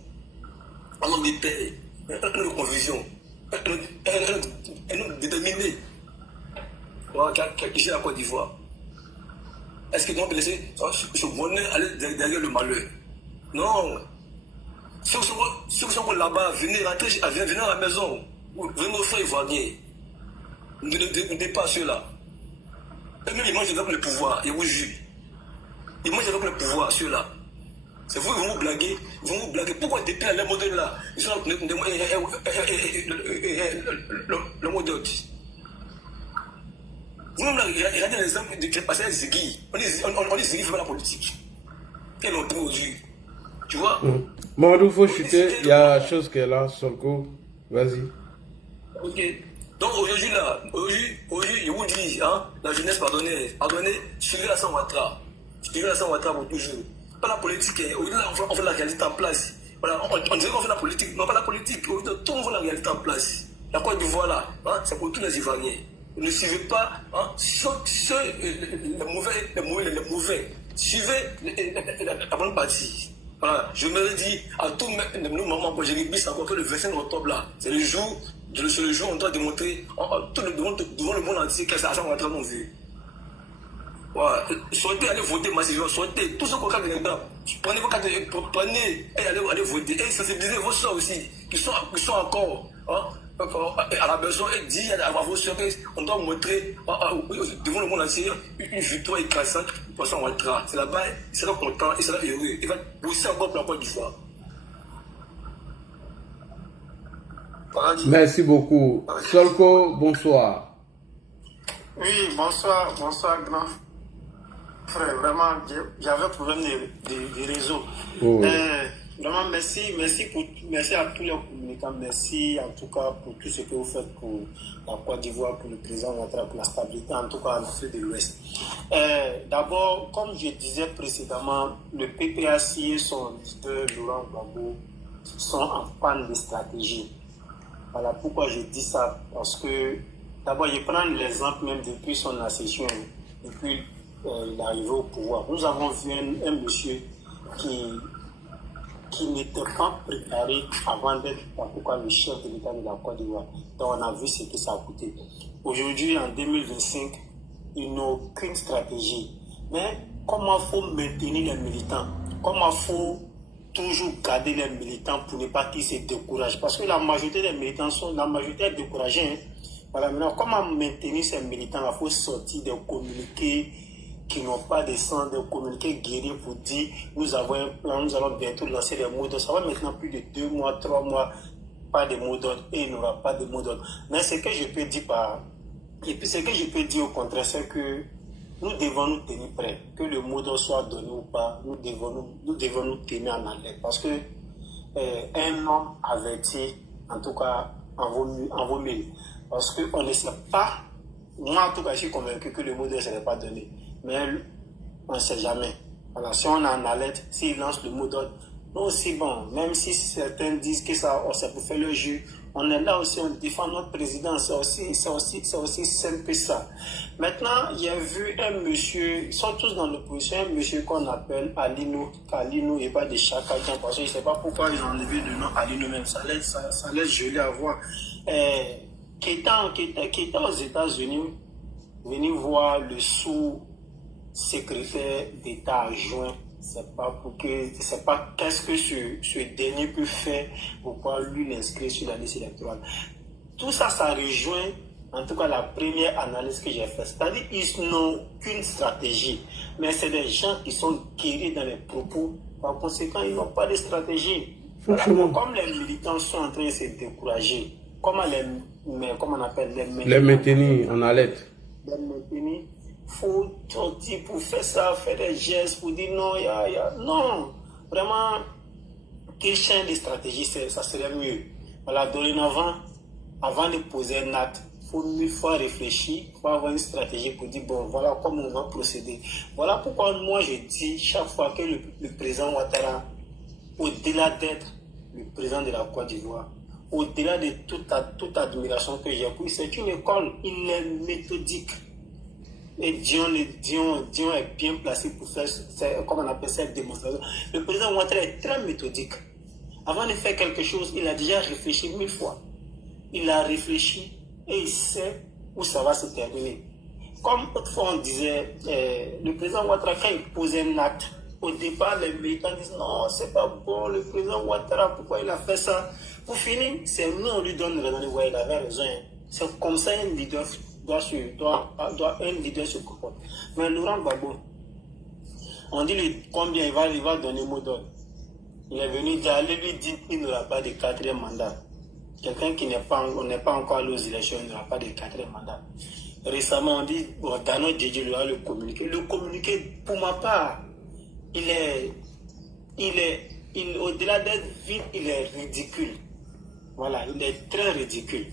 un homme de paix, un homme de conviction, un homme déterminé. Voilà, qui gère la Côte d'Ivoire. Est-ce qu'ils vont me laisser ce bonheur aller derrière le malheur? Non. Ceux qui sont là-bas, venez rentrer, venez à la maison. Venez nos frères ivoiriens. Ne dites pas ceux-là. Eux-mêmes, ils mangent avec le pouvoir, ils vous jurent. Ils mangent avec le pouvoir, ceux-là. C'est vous, ils vont vous blaguer. Ils vont vous blaguer. Pourquoi depuis les modèles là, ils sont le modèle. Vous-même, regardez les exemples de passer à Ziggy. On dit Ziggy fait la politique. Quel ont aujourd'hui? Tu vois? Bon, il faut chuter. Il y a chose qui est là, Sonko. Vas-y. Ok. Donc aujourd'hui, là, je vous dis, hein, la jeunesse, pardonnez, suivez Alassane Ouattara. Suivez Alassane Ouattara pour toujours. Pas la politique. Aujourd'hui, là, on fait la réalité en place. Voilà, on dirait qu'on fait la politique. Non, pas la politique. Aujourd'hui, tout le monde fait la réalité en place. La Côte d'Ivoire, là, hein, c'est pour tous les Ivoiriens. Ne suivez pas hein, les mauvais. Suivez la bonne partie. Voilà. Je me dis à tous nos mamans, quand j'ai bis encore que le 25 octobre là, c'est le jour où on doit démontrer devant le monde entier que ça va entrer dans nos vies. Voilà. Sortez, allez voter massivement, sortez. Tous ceux qui ont des exemples, prenez vos cartes, prenez et allez voter. Et sensibilisez vos soeurs aussi, qui sont encore. Hein, à la maison et dit à vos soeurs qu'on doit montrer devant le monde entier une victoire écrasante pour son Ouattara. C'est là-bas, il sera content, il sera heureux. Il va bosser encore pour la Côte d'Ivoire. Merci beaucoup. Sonko, bonsoir. Oui, bonsoir grand frère. Vraiment, j'avais un problème de réseau. Oh. Vraiment, merci à tous les communicants, merci en tout cas pour tout ce que vous faites pour la Côte d'Ivoire, pour le président Ouattara, pour la stabilité, en tout cas en Afrique de l'Ouest. D'abord, comme je disais précédemment, le PPAC et son leader Laurent Gbagbo sont en panne de stratégie. Voilà pourquoi je dis ça, parce que d'abord, je prends l'exemple même depuis son accession, depuis l'arrivée au pouvoir. Nous avons vu un monsieur qui n'était pas préparé avant d'être en tout cas le chef de l'État de la Côte d'Ivoire. Donc on a vu ce que ça a coûté. Aujourd'hui, en 2025, ils n'ont aucune stratégie. Mais comment il faut maintenir les militants? Comment il faut toujours garder les militants pour ne pas qu'ils se découragent? Parce que la majorité des militants est découragée. Hein. Voilà, maintenant, comment maintenir ces militants-là? Il faut sortir des communiqués qui n'ont pas de sens, de communiquer guerrier pour dire nous avons un plan, nous allons bientôt lancer les mots d'ordre. Ça va maintenant plus de 2 mois, 3 mois, pas de mots d'ordre et il n'y aura pas de mots d'ordre. Mais ce que je peux dire au contraire, c'est que nous devons nous tenir prêts. Que le mot d'ordre soit donné ou pas, nous devons nous tenir en alerte. Parce que un homme averti, en tout cas, en vaut mieux. Parce qu'on ne sait pas, moi en tout cas, je suis convaincu que le mot d'ordre ne serait pas donné. Mais on ne sait jamais. Voilà, si on est en alerte, s'il lance le mot d'ordre, nous aussi, bon, même si certains disent que ça, c'est pour faire le jeu, on est là aussi, on défend notre président, c'est aussi simple que ça. Maintenant, j'ai vu un monsieur, ils sont tous dans l'opposition, un monsieur qu'on appelle Alinou et pas de Chakadjan, parce que je ne sais pas pourquoi ils ont enlevé le nom Alinou même, ça laisse joli à voir. Qui était aux États-Unis, venu voir le sous-secrétaire d'État adjoint. C'est pas qu'est-ce que ce dernier peut faire pour pouvoir lui l'inscrire sur la liste électorale. Tout ça, ça rejoint en tout cas la première analyse que j'ai faite. C'est-à-dire qu'ils n'ont qu'une stratégie, mais c'est des gens qui sont guéris dans les propos. Par conséquent, ils n'ont pas de stratégie. Voilà. Comme les militants sont en train de se décourager, comment on appelle les maintenir en alerte. Les maintenir. Faut sortir pour faire ça, faire des gestes, pour dire non, non, vraiment, qu'ils changent de stratégie, ça serait mieux. Voilà, dorénavant, avant de poser un acte, il faut 1000 fois réfléchir, il faut avoir une stratégie pour dire, bon, voilà comment on va procéder. Voilà pourquoi moi je dis chaque fois que le président Ouattara, au-delà d'être le président de la Côte d'Ivoire, au-delà de toute admiration que j'ai pour lui, c'est une école, il est méthodique. Et Dion est bien placé pour faire, comme on appelle cette démonstration. Le président Ouattara est très méthodique. Avant de faire quelque chose, il a déjà réfléchi 1000 fois. Il a réfléchi et il sait où ça va se terminer. Comme autrefois on disait, le président Ouattara, quand il posait un acte, au départ, les militants disent non, c'est pas bon, le président Ouattara, pourquoi il a fait ça? Pour finir, c'est nous, on lui donne raison, ouais, il avait raison. C'est comme ça un leader doit se comporter. Mais Laurent Gbagbo, on dit combien il va donner mot d'ordre. Il est venu dire, allez lui dire qu'il n'aura pas de 4e mandat. Quelqu'un qui n'est pas encore allé aux élections, il n'aura pas de 4e mandat. Récemment, on dit, bon, Dano Djedje lui a le communiqué. Le communiqué, pour ma part, au-delà d'être vide, il est ridicule. Voilà, il est très ridicule.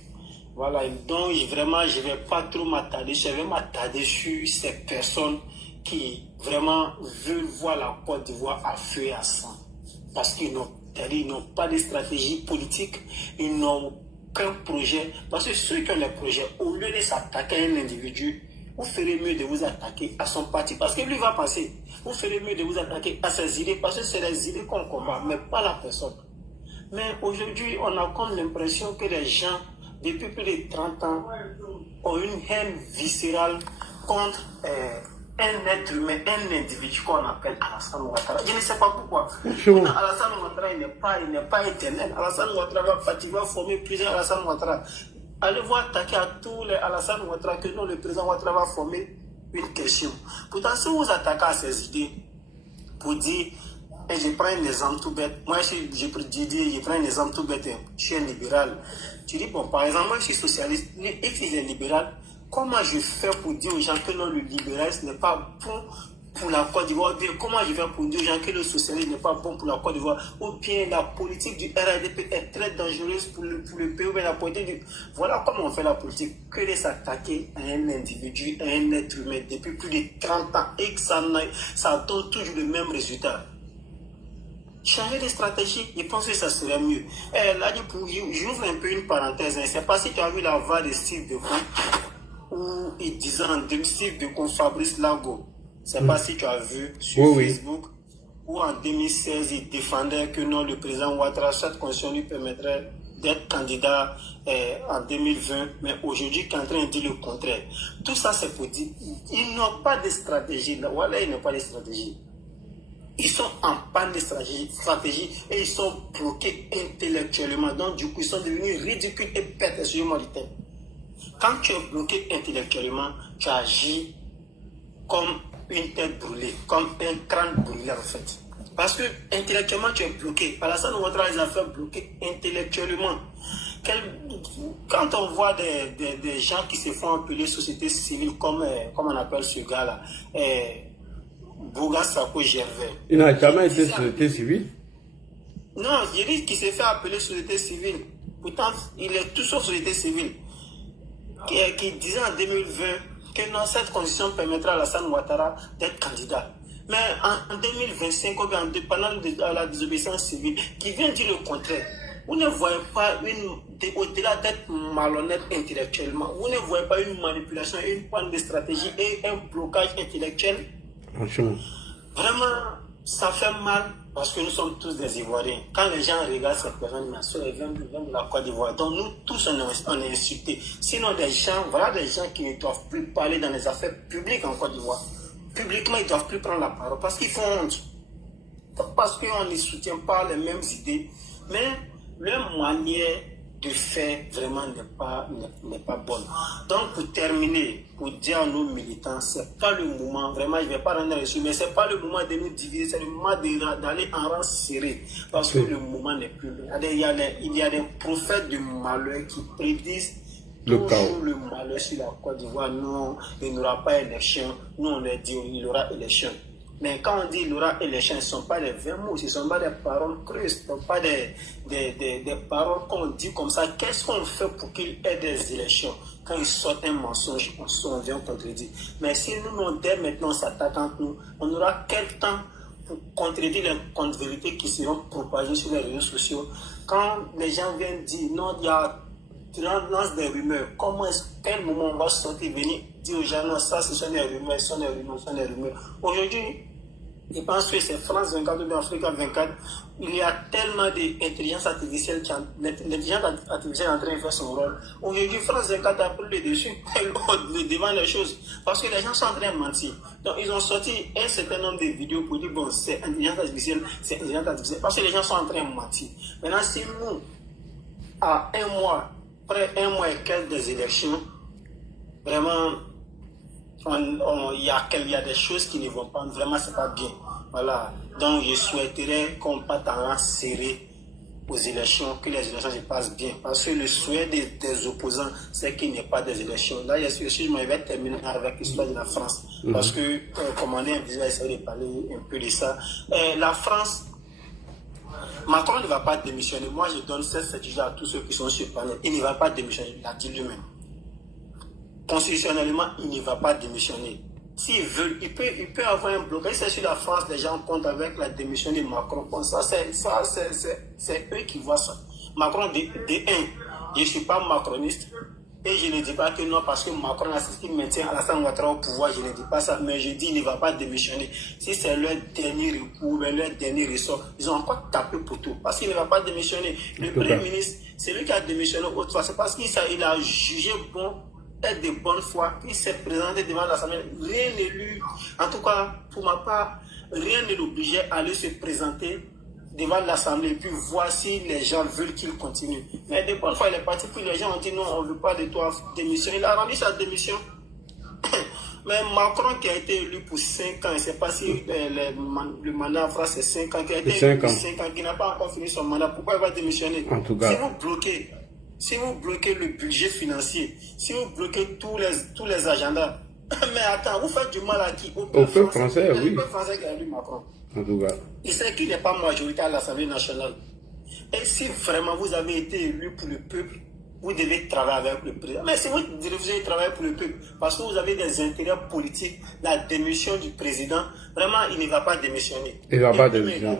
Voilà, donc vraiment, je ne vais pas trop m'attarder. Je vais m'attarder sur ces personnes qui vraiment veulent voir la Côte d'Ivoire à feu et à sang. Parce qu'ils n'ont pas de stratégie politique, ils n'ont qu'un projet. Parce que ceux qui ont des projets, au lieu de s'attaquer à un individu, vous ferez mieux de vous attaquer à son parti. Parce que lui va passer. Vous ferez mieux de vous attaquer à ses idées. Parce que c'est les idées qu'on combat, mais pas la personne. Mais aujourd'hui, on a comme l'impression que les gens, depuis plus de 30 ans, ont une haine viscérale contre un être humain, un individu qu'on appelle Alassane Ouattara. Je ne sais pas pourquoi. Alassane Ouattara, il n'est pas éternel. Alassane Ouattara va former plusieurs Alassane Ouattara. Allez-vous attaquer à tous les Alassane Ouattara que non, le président Ouattara va former une question. Pourtant, si vous attaquez à ces idées, pour dire, et je prends un exemple tout bête, moi je prends un exemple tout bête, je suis un libéral. Tu dis, bon, par exemple, moi je suis socialiste, et qu'il est libéral, comment je fais pour dire aux gens que non, le libéralisme n'est pas bon pour la Côte d'Ivoire? Comment je fais pour dire aux gens que le socialisme n'est pas bon pour la Côte d'Ivoire? Ou bien la politique du RDP est très dangereuse pour le pays, ou bien la politique du... Voilà comment on fait la politique, que de s'attaquer à un individu, à un être humain depuis plus de 30 ans et que ça donne toujours le même résultat. Changer de stratégie, je pense que ça serait mieux. Là, j'ouvre un peu une parenthèse. Je ne sais pas si tu as vu la voix de Steve Decon, où il disait en 2006 de Fabrice Lago. Je ne sais pas si tu as vu sur Facebook, où en 2016, il défendait que non, le président Ouattara, cette condition lui permettrait d'être candidat en 2020, mais aujourd'hui, qui est en train de dire le contraire. Tout ça, c'est pour dire, ils n'ont pas de stratégie. Voilà, ils n'ont pas de stratégie. Ils sont en panne de stratégie et ils sont bloqués intellectuellement. Donc, du coup, ils sont devenus ridicules et pètent sur le thème. Quand tu es bloqué intellectuellement, tu agis comme une tête brûlée, comme un crâne brûlé en fait. Parce que intellectuellement, tu es bloqué. Alassane Ouattara les a fait bloquer intellectuellement. Quand on voit des gens qui se font appeler société civile, comme on appelle ce gars-là, Bouga Sako Gervais. Il n'a jamais été société civile? Non, je dis qu'il s'est fait appeler société civile. Pourtant, il est tout sauf société civile. Qui disait en 2020 que dans cette condition permettra à Alassane Ouattara d'être candidat. Mais en 2025, pendant la désobéissance civile, qui vient dire le contraire. Vous ne voyez pas au-delà d'être malhonnête intellectuellement, vous ne voyez pas une manipulation, une panne de stratégie et un blocage intellectuel. Vraiment, ça fait mal parce que nous sommes tous des Ivoiriens. Quand les gens regardent cette personne, ils viennent de la Côte d'Ivoire. Donc nous tous, on est insultés. Sinon, voilà des gens qui ne doivent plus parler dans les affaires publiques en Côte d'Ivoire. Publiquement, ils ne doivent plus prendre la parole parce qu'ils font honte. Parce qu'on ne soutient pas les mêmes idées. Mais leur manière de faire vraiment n'est pas bonne. Donc pour terminer, pour dire à nos militants, c'est pas le moment, vraiment je ne vais pas rendre dessus, mais c'est pas le moment de nous diviser, c'est le moment d'aller en rang serré, parce que le moment n'est plus là. Il y a des prophètes du malheur qui prédisent toujours le malheur sur la Côte d'Ivoire. Non, il n'y aura pas élection. Nous on a dit il y aura élection. Mais quand on dit il y aura élection, ce ne sont pas des vains mots, ce ne sont pas des paroles creuses, ce ne sont pas des paroles qu'on dit comme ça. Qu'est-ce qu'on fait pour qu'il y ait des élections? Quand ils sortent un mensonge, on vient contredire. Mais si nous, dès maintenant, on s'attaque entre nous, on aura quel temps pour contredire les contre-vérités qui seront propagées sur les réseaux sociaux? Quand les gens viennent dire non, il y a lance des rumeurs. Quel moment on va sortir, venir dire aux gens, non, ça, ce sont des rumeurs, ce sont des rumeurs, ce sont des rumeurs. Aujourd'hui, je pense que c'est France 24 ou bien Afrique 24. Il y a tellement d'intelligence artificielle l'intelligence artificielle est en train de faire son rôle. Aujourd'hui, France 24 a pris le dessus, devant les choses. Parce que les gens sont en train de mentir. Donc, ils ont sorti un certain nombre de vidéos pour dire, bon, c'est intelligence artificielle, c'est intelligence artificielle. Parce que les gens sont en train de mentir. Maintenant, si nous, à un mois, après un mois et quelques des élections, vraiment, il y a des choses qui ne vont pas, vraiment c'est pas bien. Voilà. Donc je souhaiterais qu'on parte en serré aux élections, que les élections se passent bien. Parce que le souhait des opposants, c'est qu'il n'y ait pas des élections. Là, je vais terminer avec l'histoire de la France. Parce que, comme on est, va essayer de parler un peu de ça. La France, Macron ne va pas démissionner. Moi, je donne cette certitude à tous ceux qui sont sur le panel. Il ne va pas démissionner, il l'a dit lui-même. Constitutionnellement, il ne va pas démissionner. S'il veut, il peut avoir un blocage. C'est sur la France, les gens comptent avec la démission de Macron. Bon, ça, c'est eux qui voient ça. Macron, de un, je ne suis pas macroniste. Et je ne dis pas que non, parce que Macron a ce qui maintient Alassane Ouattara au pouvoir, je ne dis pas ça. Mais je dis, il ne va pas démissionner. Si c'est leur dernier recours, leur dernier ressort, ils ont encore tapé pour tout. Parce qu'il ne va pas démissionner. Le Premier ministre, c'est lui qui a démissionné autrefois. C'est parce qu'il a jugé bon, être de bonne foi, il s'est présenté devant l'Assemblée, rien ne lui, en tout cas pour ma part, rien ne l'obligeait à aller se présenter devant l'Assemblée et puis voir si les gens veulent qu'il continue. Mais de bonne fois il est parti, puis les gens ont dit non, on ne veut pas de toi démission. Il a rendu sa démission. Mais Macron qui a été élu pour 5 ans, je ne sais pas si le mandat en France c'est 5 ans, qui a été élu pour 5 ans, qui n'a pas encore fini son mandat, pourquoi il va démissionner? En tout cas. Si vous bloquez le budget financier, si vous bloquez tous les agendas, mais attends, vous faites du mal à qui? Au peuple français, oui. Au peuple français qui a élu Macron. En tout cas. Il sait qu'il n'est pas majoritaire à l'Assemblée nationale. Et si vraiment vous avez été élu pour le peuple, vous devez travailler avec le président. Mais si vous devez travailler pour le peuple, parce que vous avez des intérêts politiques, la démission du président, vraiment, il ne va pas démissionner. Il ne va pas démissionner.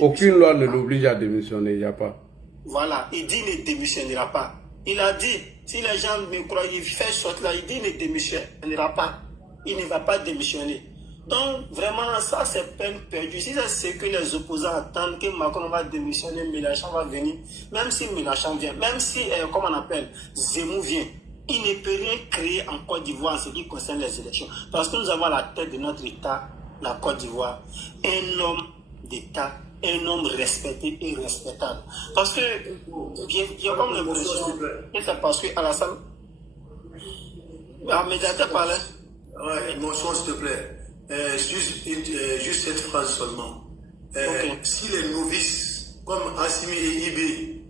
Aucune loi ne l'oblige à démissionner, il n'y a pas. Voilà, il dit qu'il ne démissionnera pas. Il a dit, si les gens me croient, il fait sortir là, il dit qu'il ne démissionnera pas. Il ne va pas démissionner. Donc, vraiment, ça, c'est peine perdue. Si c'est ce que les opposants attendent, que Macron va démissionner, Mélenchon va venir, même si Mélenchon vient, même si, comme on appelle, Zemmour vient, il ne peut rien créer en Côte d'Ivoire en ce qui concerne les élections. Parce que nous avons à la tête de notre État, la Côte d'Ivoire, un homme d'État, un homme respecté et respectable. Parce que, j'ai comme l'impression, et c'est parce que Alassane, médiateur parlait. Ouais, émotion, s'il te plaît. Juste cette phrase seulement. Okay. Si les novices, comme Assimi et Ibé,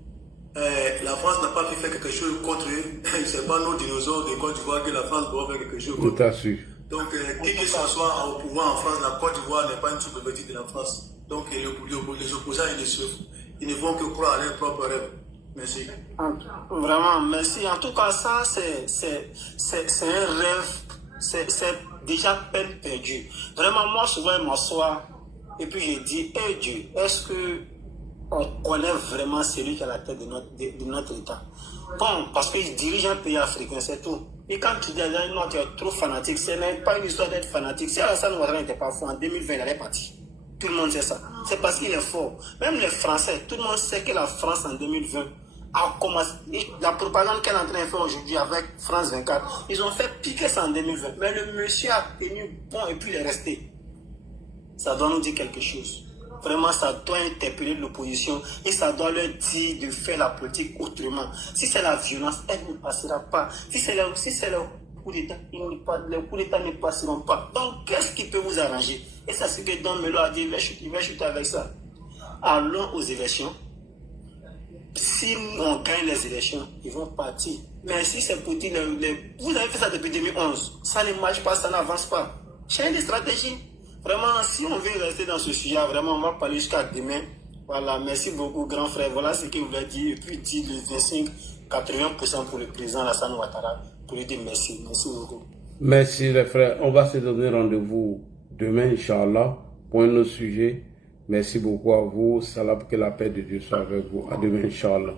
la France n'a pas pu faire quelque chose contre eux, ce n'est pas nos dinosaures de Côte d'Ivoire que la France doit faire quelque chose contre eux. Donc, qui que ce soit au pouvoir en France, la Côte d'Ivoire n'est pas une sous-préfecture de la France. Donc, les opposants, ils ne vont que croire à leurs propres rêves. Merci. Vraiment, merci. En tout cas, ça, c'est un rêve. C'est déjà peine perdue. Vraiment, moi, souvent, je m'assois et puis je dis, hey Dieu, est-ce qu'on connaît vraiment celui qui est à la tête de notre État? Bon, parce qu'il dirige un pays africain, c'est tout. Et quand tu dis, non, tu es trop fanatique, ce n'est pas une histoire d'être fanatique. Si Alassane Ouattara n'était pas fort, en 2020, il allait partir. Tout le monde sait ça. C'est parce qu'il est fort. Même les Français, tout le monde sait que la France en 2020 a commencé. La propagande qu'elle est en train de faire aujourd'hui avec France 24, ils ont fait piquer ça en 2020. Mais le monsieur a tenu bon et puis il est resté. Ça doit nous dire quelque chose. Vraiment, ça doit interpeller l'opposition et ça doit leur dire de faire la politique autrement. Si c'est la violence, elle ne passera pas. Si c'est le coup d'État, les coups d'État ne passeront pas. Donc, qu'est-ce qui peut vous arranger? Et c'est ce que Don Melo a dit, il va chuter avec ça. Allons aux élections. Si on gagne les élections, ils vont partir. Mais si c'est pour dire, vous avez fait ça depuis 2011, ça ne marche pas, ça n'avance pas. Change de stratégie. Vraiment, si on veut rester dans ce sujet, vraiment, on va parler jusqu'à demain. Voilà, merci beaucoup, grand frère. Voilà ce qu'il voulait dire. Et puis, il dit le 80% pour le président Alassane Ouattara. Pour lui dire merci. Merci beaucoup. Merci, les frères. On va se donner rendez-vous demain, Inch'Allah, pour un autre sujet. Merci beaucoup à vous. Salam, que la paix de Dieu soit avec vous. À demain, Inch'Allah.